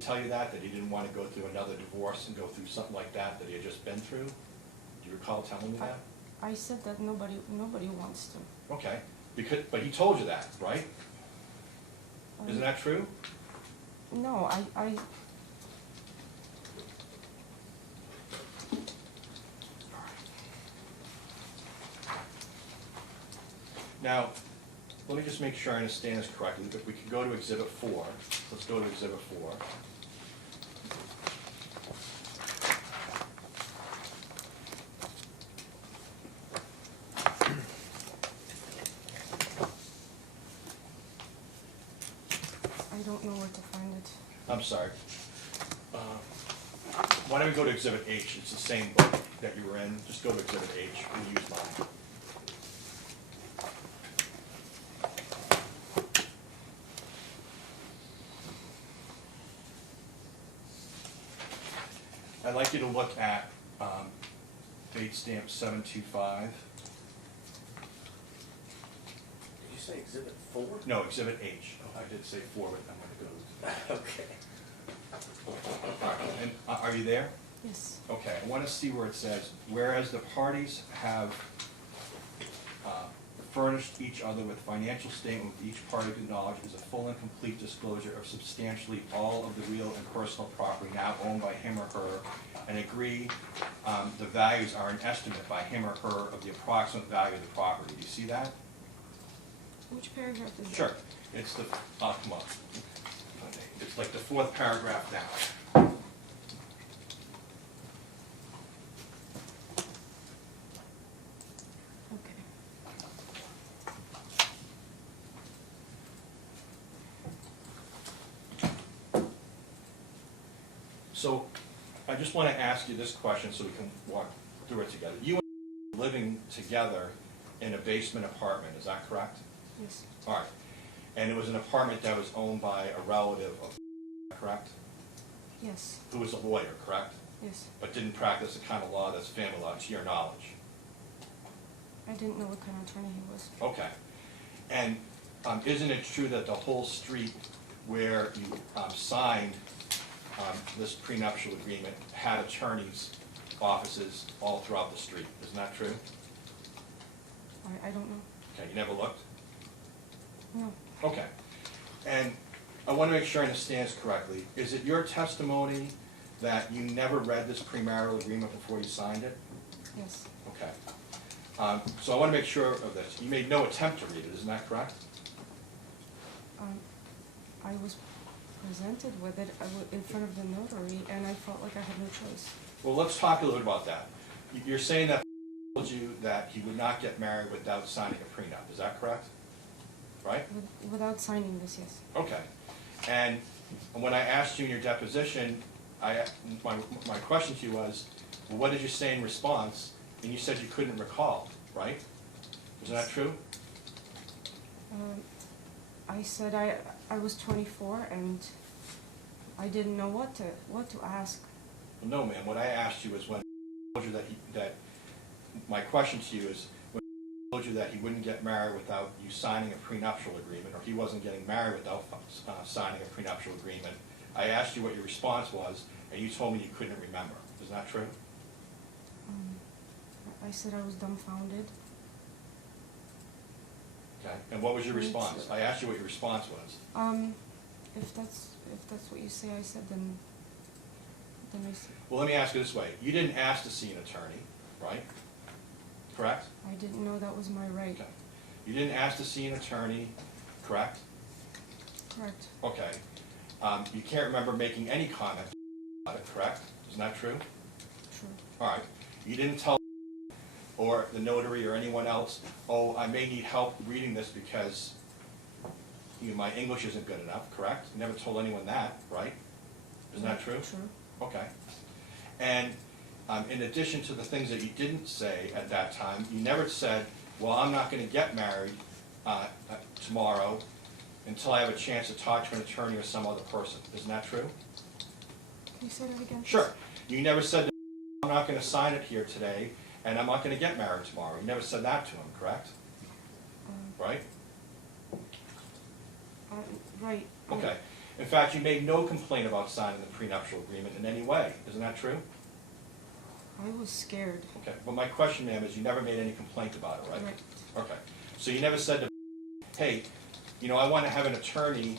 tell you that he didn't want to go through another divorce and go through something like that he had just been through? Do you recall telling me that? I said that nobody wants to. Okay, but he told you that, right? Isn't that true? No, I Now, let me just make sure I understand this correctly. If we could go to Exhibit 4. Let's go to Exhibit 4. don't know where to find it. I'm sorry. Why don't we go to Exhibit H? It's the same book that you were in. Just go to Exhibit H. We'll use mine. I'd like you to look at date stamp 725. Did you say Exhibit 4? No, Exhibit H. I did say 4, but I'm going to go. Okay. All right, and are you there? Yes. Okay, I want to see where it says, whereas the parties have furnished each other with financial statement with each party acknowledges a full and complete disclosure of substantially all of the real and personal property now owned by him or her, and agree the values are an estimate by him or her of the approximate value of the property. Do you see that? Which paragraph is that? Sure. It's the, come on. It's like the 4th paragraph down. Okay. So, I just want to ask you this question so we can walk through it together. You and living together in a basement apartment, is that correct? Yes. All right. And it was an apartment that was owned by a relative of, correct? Yes. Who was a lawyer, correct? Yes. But didn't practice the kind of law that's family law, to your knowledge. I didn't know what kind of attorney he was. Okay. And isn't it true that the whole street where you signed this prenuptial agreement had attorneys' offices all throughout the street? Isn't that true? I don't know. Okay, you never looked? No. Okay. And I want to make sure I understand this correctly. Is it your testimony that you never read this premarital agreement before you signed it? Yes. Okay. So I want to make sure of this. You made no attempt to read it, isn't that correct? I was presented with it in front of the notary, and I felt like I had no choice. Well, let's talk a little bit about that. You're saying that he told you that he would not get married without signing a prenup. Is that correct? Right? Without signing this, yes. Okay. And when I asked you in your deposition, my question to you was, well, what did you say in response? And you said you couldn't recall, right? Isn't that true? I said I was 24 and I didn't know what to ask. Well, no, ma'am. What I asked you was when I told you that my question to you is when I told you that he wouldn't get married without you signing a prenuptial agreement, or he wasn't getting married without signing a prenuptial agreement. I asked you what your response was, and you told me you couldn't remember. Is that true? I said I was dumbfounded. Okay. And what was your response? I asked you what your response was. If that's what you say, I said then I said Well, let me ask you this way. You didn't ask to see an attorney, right? Correct? I didn't know that was my right. Okay. You didn't ask to see an attorney, correct? Correct. Okay. You can't remember making any comment about it, correct? Isn't that true? True. All right. You didn't tell or the notary or anyone else, oh, I may need help reading this because my English isn't good enough, correct? You never told anyone that, right? Isn't that true? True. Okay. And in addition to the things that you didn't say at that time, you never said, well, I'm not going to get married tomorrow until I have a chance to talk to an attorney or some other person. Isn't that true? Can you say that again? Sure. You never said, I'm not going to sign it here today, and I'm not going to get married tomorrow. You never said that to him, correct? Right? Right. Okay. In fact, you made no complaint about signing the prenuptial agreement in any way. Isn't that true? I was scared. Okay. But my question, ma'am, is you never made any complaint about it, right? Right. Okay. So you never said to, hey, I want to have an attorney,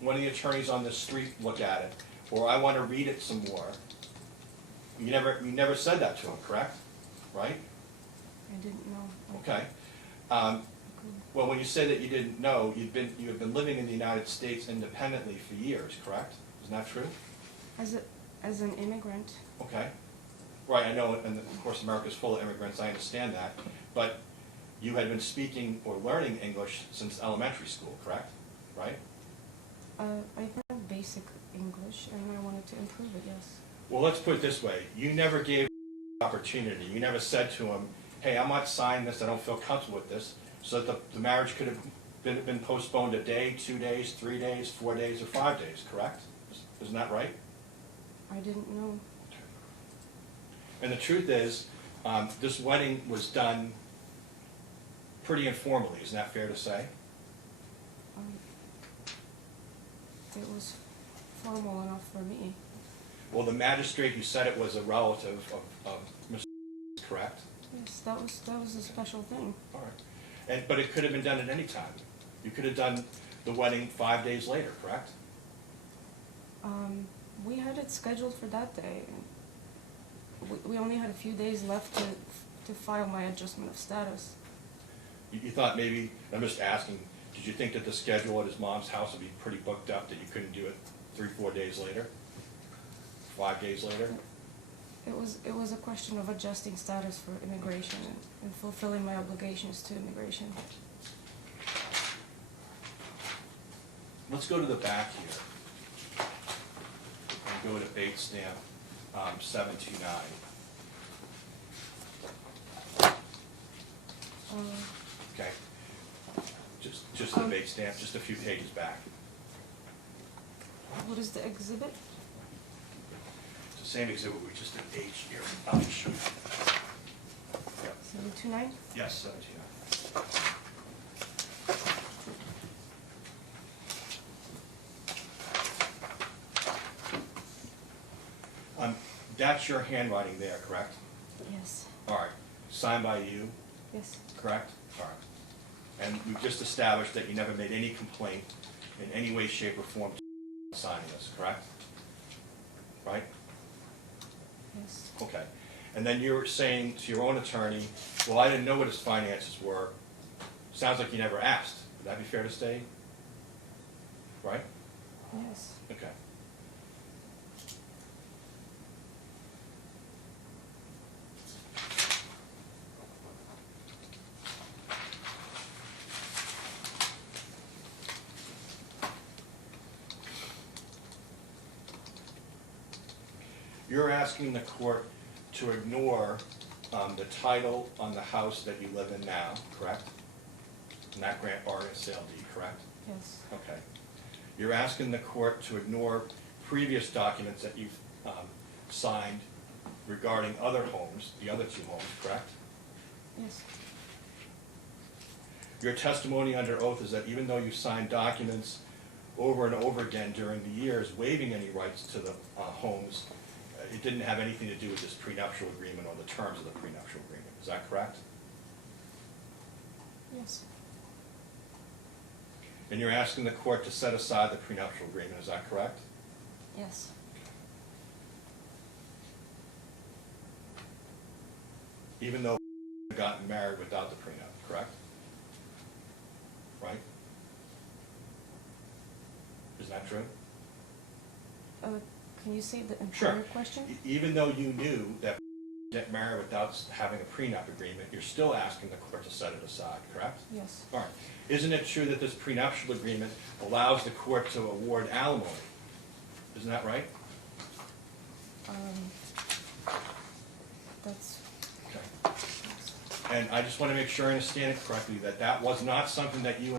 one of the attorneys on this street look at it, or I want to read it some more. You never said that to him, correct? Right? I didn't know. Okay. Well, when you say that you didn't know, you have been living in the United States independently for years, correct? Isn't that true? As an immigrant. Okay. Right, I know, and of course America's full of immigrants, I understand that. But you had been speaking or learning English since elementary school, correct? Right? I have basic English and I wanted to improve it, yes. Well, let's put it this way. You never gave opportunity. You never said to him, hey, I'm not signing this, I don't feel comfortable with this, so that the marriage could have been postponed a day, 2 days, 3 days, 4 days, or 5 days, correct? Isn't that right? I didn't know. And the truth is, this wedding was done pretty informally, isn't that fair to say? Um, it was formal enough for me. Well, the magistrate, you said it was a relative of Mr. correct? Yes, that was a special thing. All right. But it could have been done at any time. You could have done the wedding 5 days later, correct? We had it scheduled for that day. We only had a few days left to file my adjustment of status. You thought maybe, I'm just asking, did you think that the schedule at his mom's house would be pretty booked up, that you couldn't do it 3, 4 days later? 5 days later? It was a question of adjusting status for immigration and fulfilling my obligations to immigration. Let's go to the back here. And go to Bates stamp 729. Okay. Just the Bates stamp, just a few pages back. What is the exhibit? It's the same exhibit, we just did H here. I'll just show you. Yep. 729? Yes, 729. That's your handwriting there, correct? Yes. All right. Signed by you, Yes. correct? All right. And we've just established that you never made any complaint in any way, shape, or form to signing this, correct? Right? Yes. Okay. And then you're saying to your own attorney, well, I didn't know what his finances were. Sounds like you never asked. Would that be fair to say? Right? Yes. Okay. You're asking the court to ignore the title on the house that you live in now, correct? And that grant bargain sale deed, correct? Yes. Okay. You're asking the court to ignore previous documents that you've signed regarding other homes, the other 2 homes, correct? Yes. Your testimony under oath is that even though you signed documents over and over again during the years waiving any rights to the homes, it didn't have anything to do with this prenuptial agreement or the terms of the prenuptial agreement. Is that correct? Yes. And you're asking the court to set aside the prenuptial agreement. Is that correct? Yes. Even though you gotten married without the prenup, correct? Right? Is that true? Can you say the Sure. entire question? Even though you knew that get married without having a prenup agreement, you're still asking the court to set it aside, correct? Yes. All right. Isn't it true that this prenuptial agreement allows the court to award alimony? Isn't that right? That's, Okay. And I just want to make sure I understand it correctly, that that was not something that you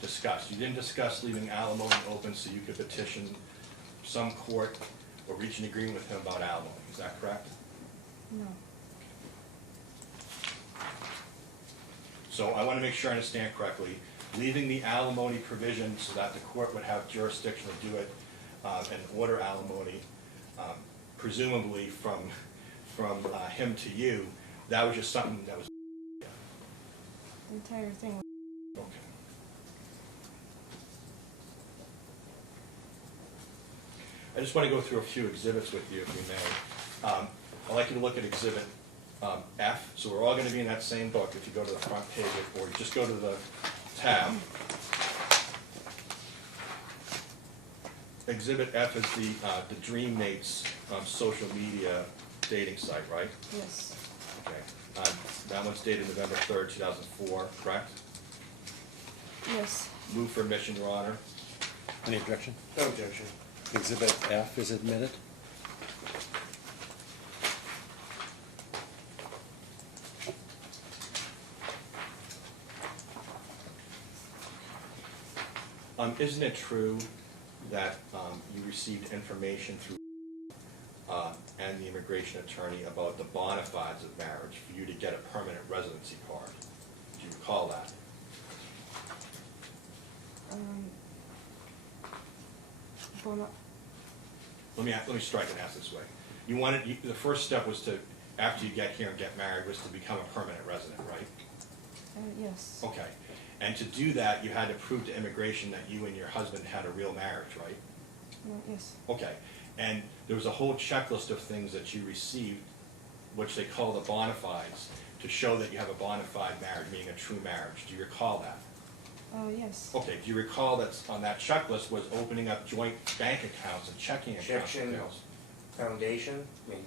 discussed. You didn't discuss leaving alimony open so you could petition some court or reach an agreement with him about alimony. Is that correct? no. So I want to make sure I understand correctly. Leaving the alimony provision so that the court would have jurisdiction to do it and order alimony, presumably from him to you, that was just something that was... The entire thing. Okay. I just want to go through a few exhibits with you, if we may. I'd like you to look at exhibit F. So we're all going to be in that same book. If you go to the front page, or just go to the tab. Exhibit F is the Dream Mates social media dating site, right? Yes. Okay. That one's dated November 3rd, 2004, correct? Yes. Move for admission, Your Honor. Any objection? No objection. Exhibit F is admitted. Isn't it true that you received information through and the immigration attorney about the bona fides of marriage for you to get a permanent residency card? Do you recall that? Let me strike and ask this way. The first step was to, after you get here and get married, was to become a permanent resident, right? Yes. Okay. And to do that, you had to prove to immigration that you and your husband had a real marriage, right? Yes. Okay. And there was a whole checklist of things that you received, which they call the bona fides, to show that you have a bona fide marriage, meaning a true marriage. Do you recall that? Yes. Okay. Do you recall that on that checklist was opening up joint bank accounts and checking accounts? Objection. Foundation, I mean,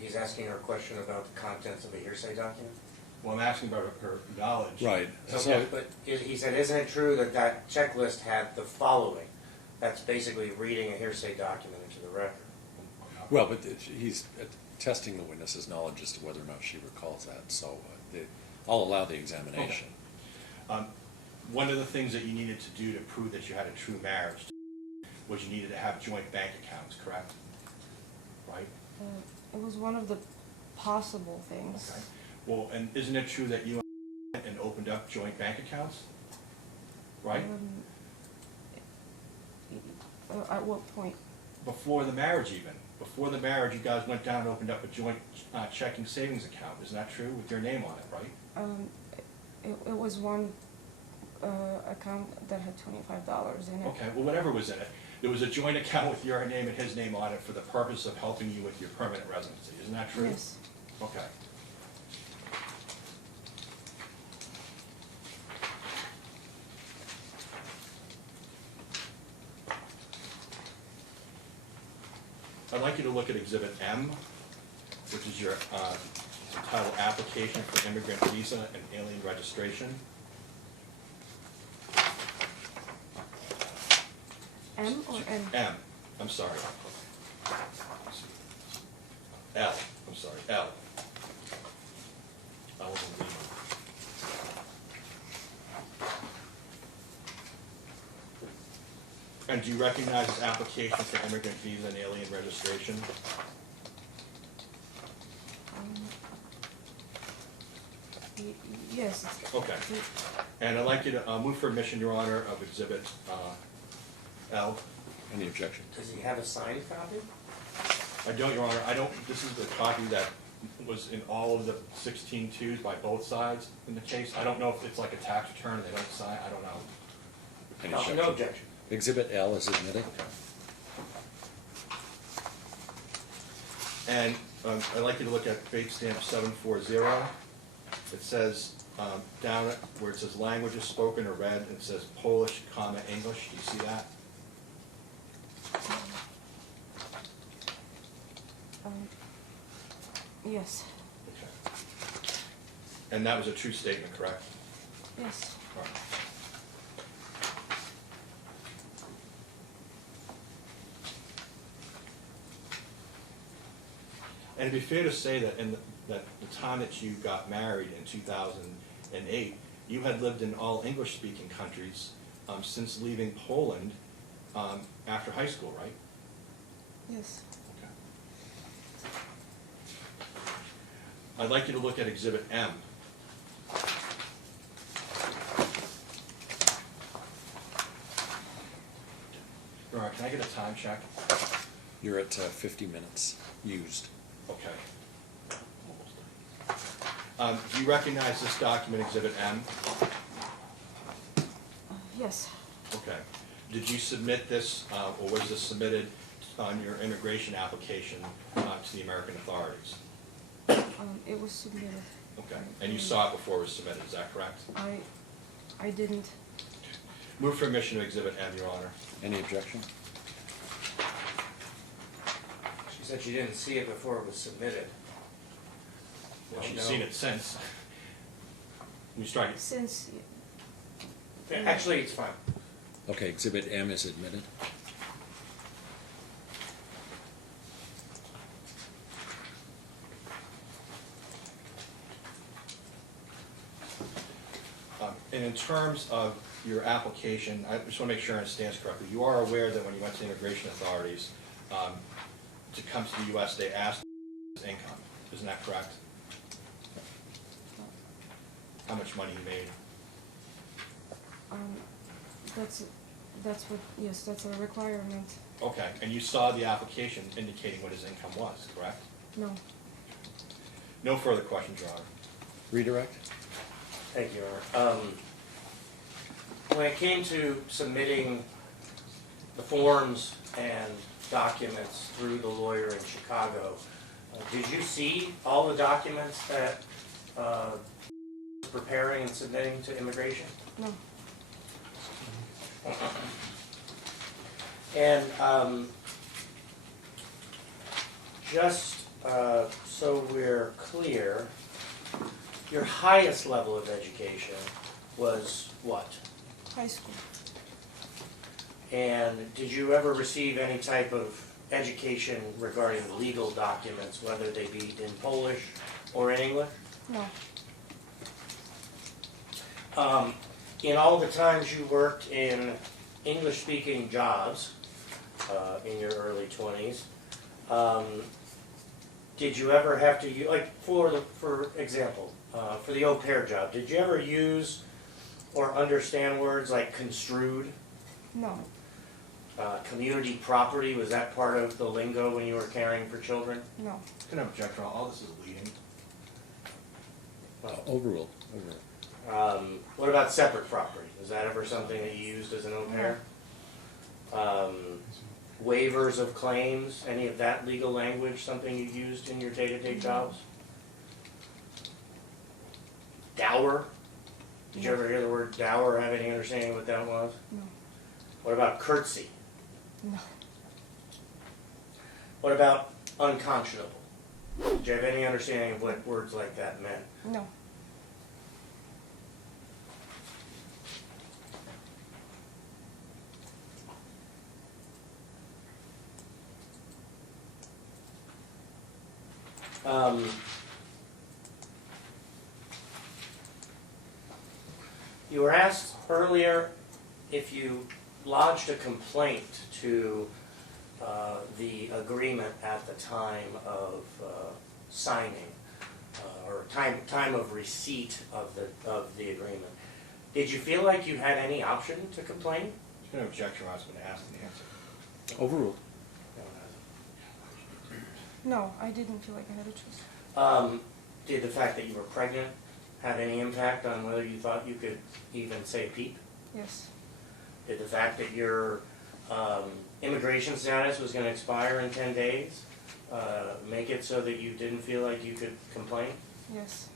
he's asking her a question about the contents of a hearsay document? Well, I'm asking about her knowledge. Right. Okay, but he said, isn't it true that that checklist had the following? That's basically reading a hearsay document into the record. Well, but he's testing the witness's knowledge as to whether or not she recalls that, so I'll allow the examination. Okay. One of the things that you needed to do to prove that you had a true marriage was you needed to have joint bank accounts, correct? Right? It was one of the possible things. Okay. Well, and isn't it true that you went and opened up joint bank accounts? Right? At what point? Before the marriage even. Before the marriage, you guys went down and opened up a joint checking savings account. Isn't that true? With your name on it, right? It was one account that had $25 in it. Okay, well, whatever was in it. There was a joint account with your name and his name on it for the purpose of helping you with your permanent residency. Isn't that true? Yes. Okay. I'd like you to look at Exhibit M, which is your title Application for Immigrant Visa and Alien Registration. M or N? M, I'm sorry. L, I'm sorry, L. I wasn't reading. And do you recognize this application for immigrant visa and alien registration? Yes. Okay. And I'd like you to move for admission, Your Honor, of Exhibit L. Any objection? Does he have a signed copy? I don't, Your Honor. I don't, this is the copy that was in all of the 16-2s by both sides in the case. I don't know if it's like a tax return and they don't sign, I don't know. Any No, objection? no objection. Exhibit L is admitted. And I'd like you to look at page stamp 740. It says, down where it says languages spoken or read, it says Polish, comma, English. Do you see that? Yes. Okay. And that was a true statement, correct? Yes. All right. And it'd be fair to say that that the time that you got married in 2008, you had lived in all English-speaking countries since leaving Poland after high school, right? Yes. Okay. I'd like you to look at Exhibit M. All right, can I get a time check? You're at 50 minutes used. Okay. Do you recognize this document, Exhibit M? Yes. Okay. Did you submit this, or was this submitted on your immigration application to the American authorities? It was submitted. Okay. And you saw it before it was submitted, is that correct? I didn't. Move for admission to Exhibit M, Your Honor. Any objection? She said she didn't see it before it was submitted. Well, she's No. seen it since. You strike it. Since Actually, it's fine. Okay, Exhibit M is admitted. And in terms of your application, I just want to make sure it stands correctly. You are aware that when you went to immigration authorities to come to the U.S., they asked his income. Isn't that correct? How much money you made? That's what, yes, that's a requirement. Okay, and you saw the application indicating what his income was, correct? No. No further questions, Your Honor. Redirect? Thank you, Your Honor. When it came to submitting the forms and documents through the lawyer in Chicago, did you see all the documents that preparing and submitting to immigration? No. And just so we're clear, your highest level of education was what? High school. And did you ever receive any type of education regarding legal documents, whether they be in Polish or in English? No. In all the times you worked in English-speaking jobs in your early 20s, did you ever have to, like for example, for the au pair job, did you ever use or understand words like construed? No. Community property, was that part of the lingo when you were caring for children? No. Can I object, Your Honor? All this is leading. Overruled. What about separate property? Was that ever something that you used as an au pair? Waivers of claims, any of that legal language, something you used in your day-to-day jobs? Dower? Did you ever hear the word dower, have any understanding what that was? No. What about curtsy? No. What about unconscionable? Did you have any understanding of what words like that meant? No. You were asked earlier if you lodged a complaint to the agreement at the time of signing or time of receipt of the agreement. Did you feel like you had any option to complain? Can I object, Your Honor? I was going to ask the answer. Overruled. No, I didn't feel like I had a choice. Did the fact that you were pregnant have any impact on whether you thought you could even say peep? Yes. Did the fact that your immigration status was going to expire in 10 days make it so that you didn't feel like you could complain? Yes.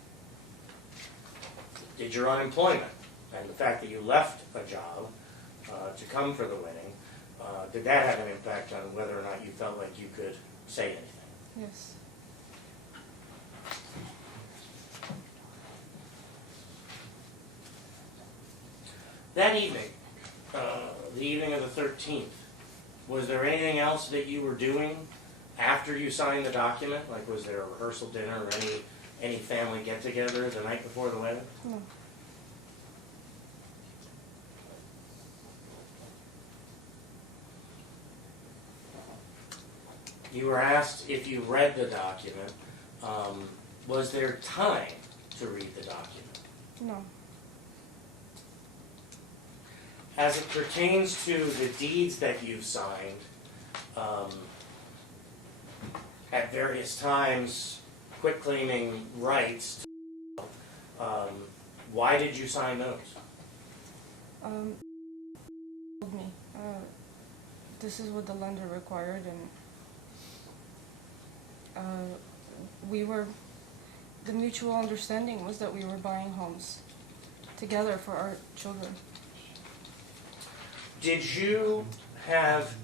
Did your unemployment and the fact that you left a job to come for the wedding, did that have an impact on whether or not you felt like you could say anything? Yes. That evening, the evening of the 13th, was there anything else that you were doing after you signed the document? Like, was there a rehearsal dinner or any family get-together the night before the wedding? No. You were asked if you read the document. Was there time to read the document? No. As it pertains to the deeds that you've signed, at various times, quitclaiming rights, why did you sign those? Told me, this is what the lender required, and the mutual understanding was that we were buying homes together for our children. Did you have,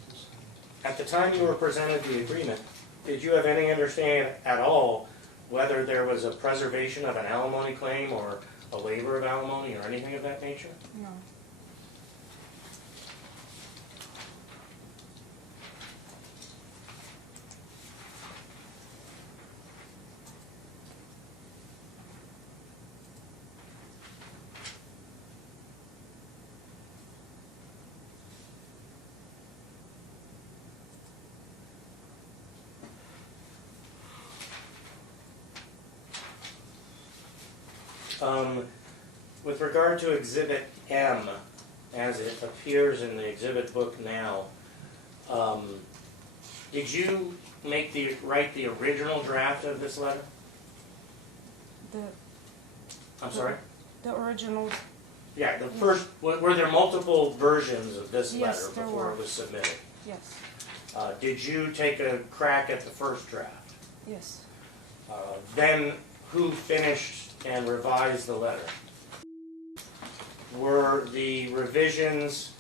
at the time you were presented the agreement, did you have any understanding at all whether there was a preservation of an alimony claim or a waiver of alimony or anything of that nature? No. With regard to Exhibit M, as it appears in the exhibit book now, did you write the original draft of this letter? I'm sorry? The original, Yeah, the first, were there multiple versions of this Yes, letter there before were. it was submitted? yes, Did you take a crack at the first draft? yes. Then who finished and revised the letter? Were the revisions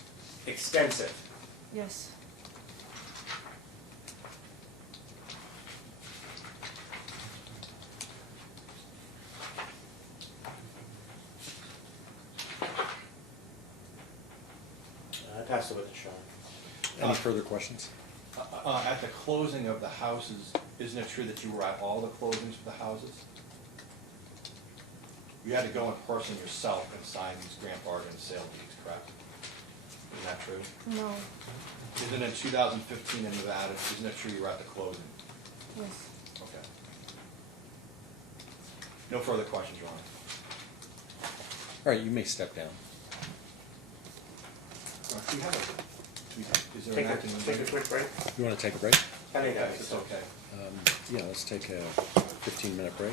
extensive? Yes. I passed it with a Sean. Any further questions? At the closing of the houses, isn't it true that you were at all the closings for the houses? You had to go in person yourself and sign these grant bargain sale deeds, correct? Isn't that true? No. Isn't in 2015 in Nevada, isn't it true you were at the closing? Yes. Okay. No further questions, Your Honor. All right, you may step down. Do we have is there an acting Take a quick break? You want to take a break? I think Okay, that's it's okay. Yeah, let's take a 15-minute break.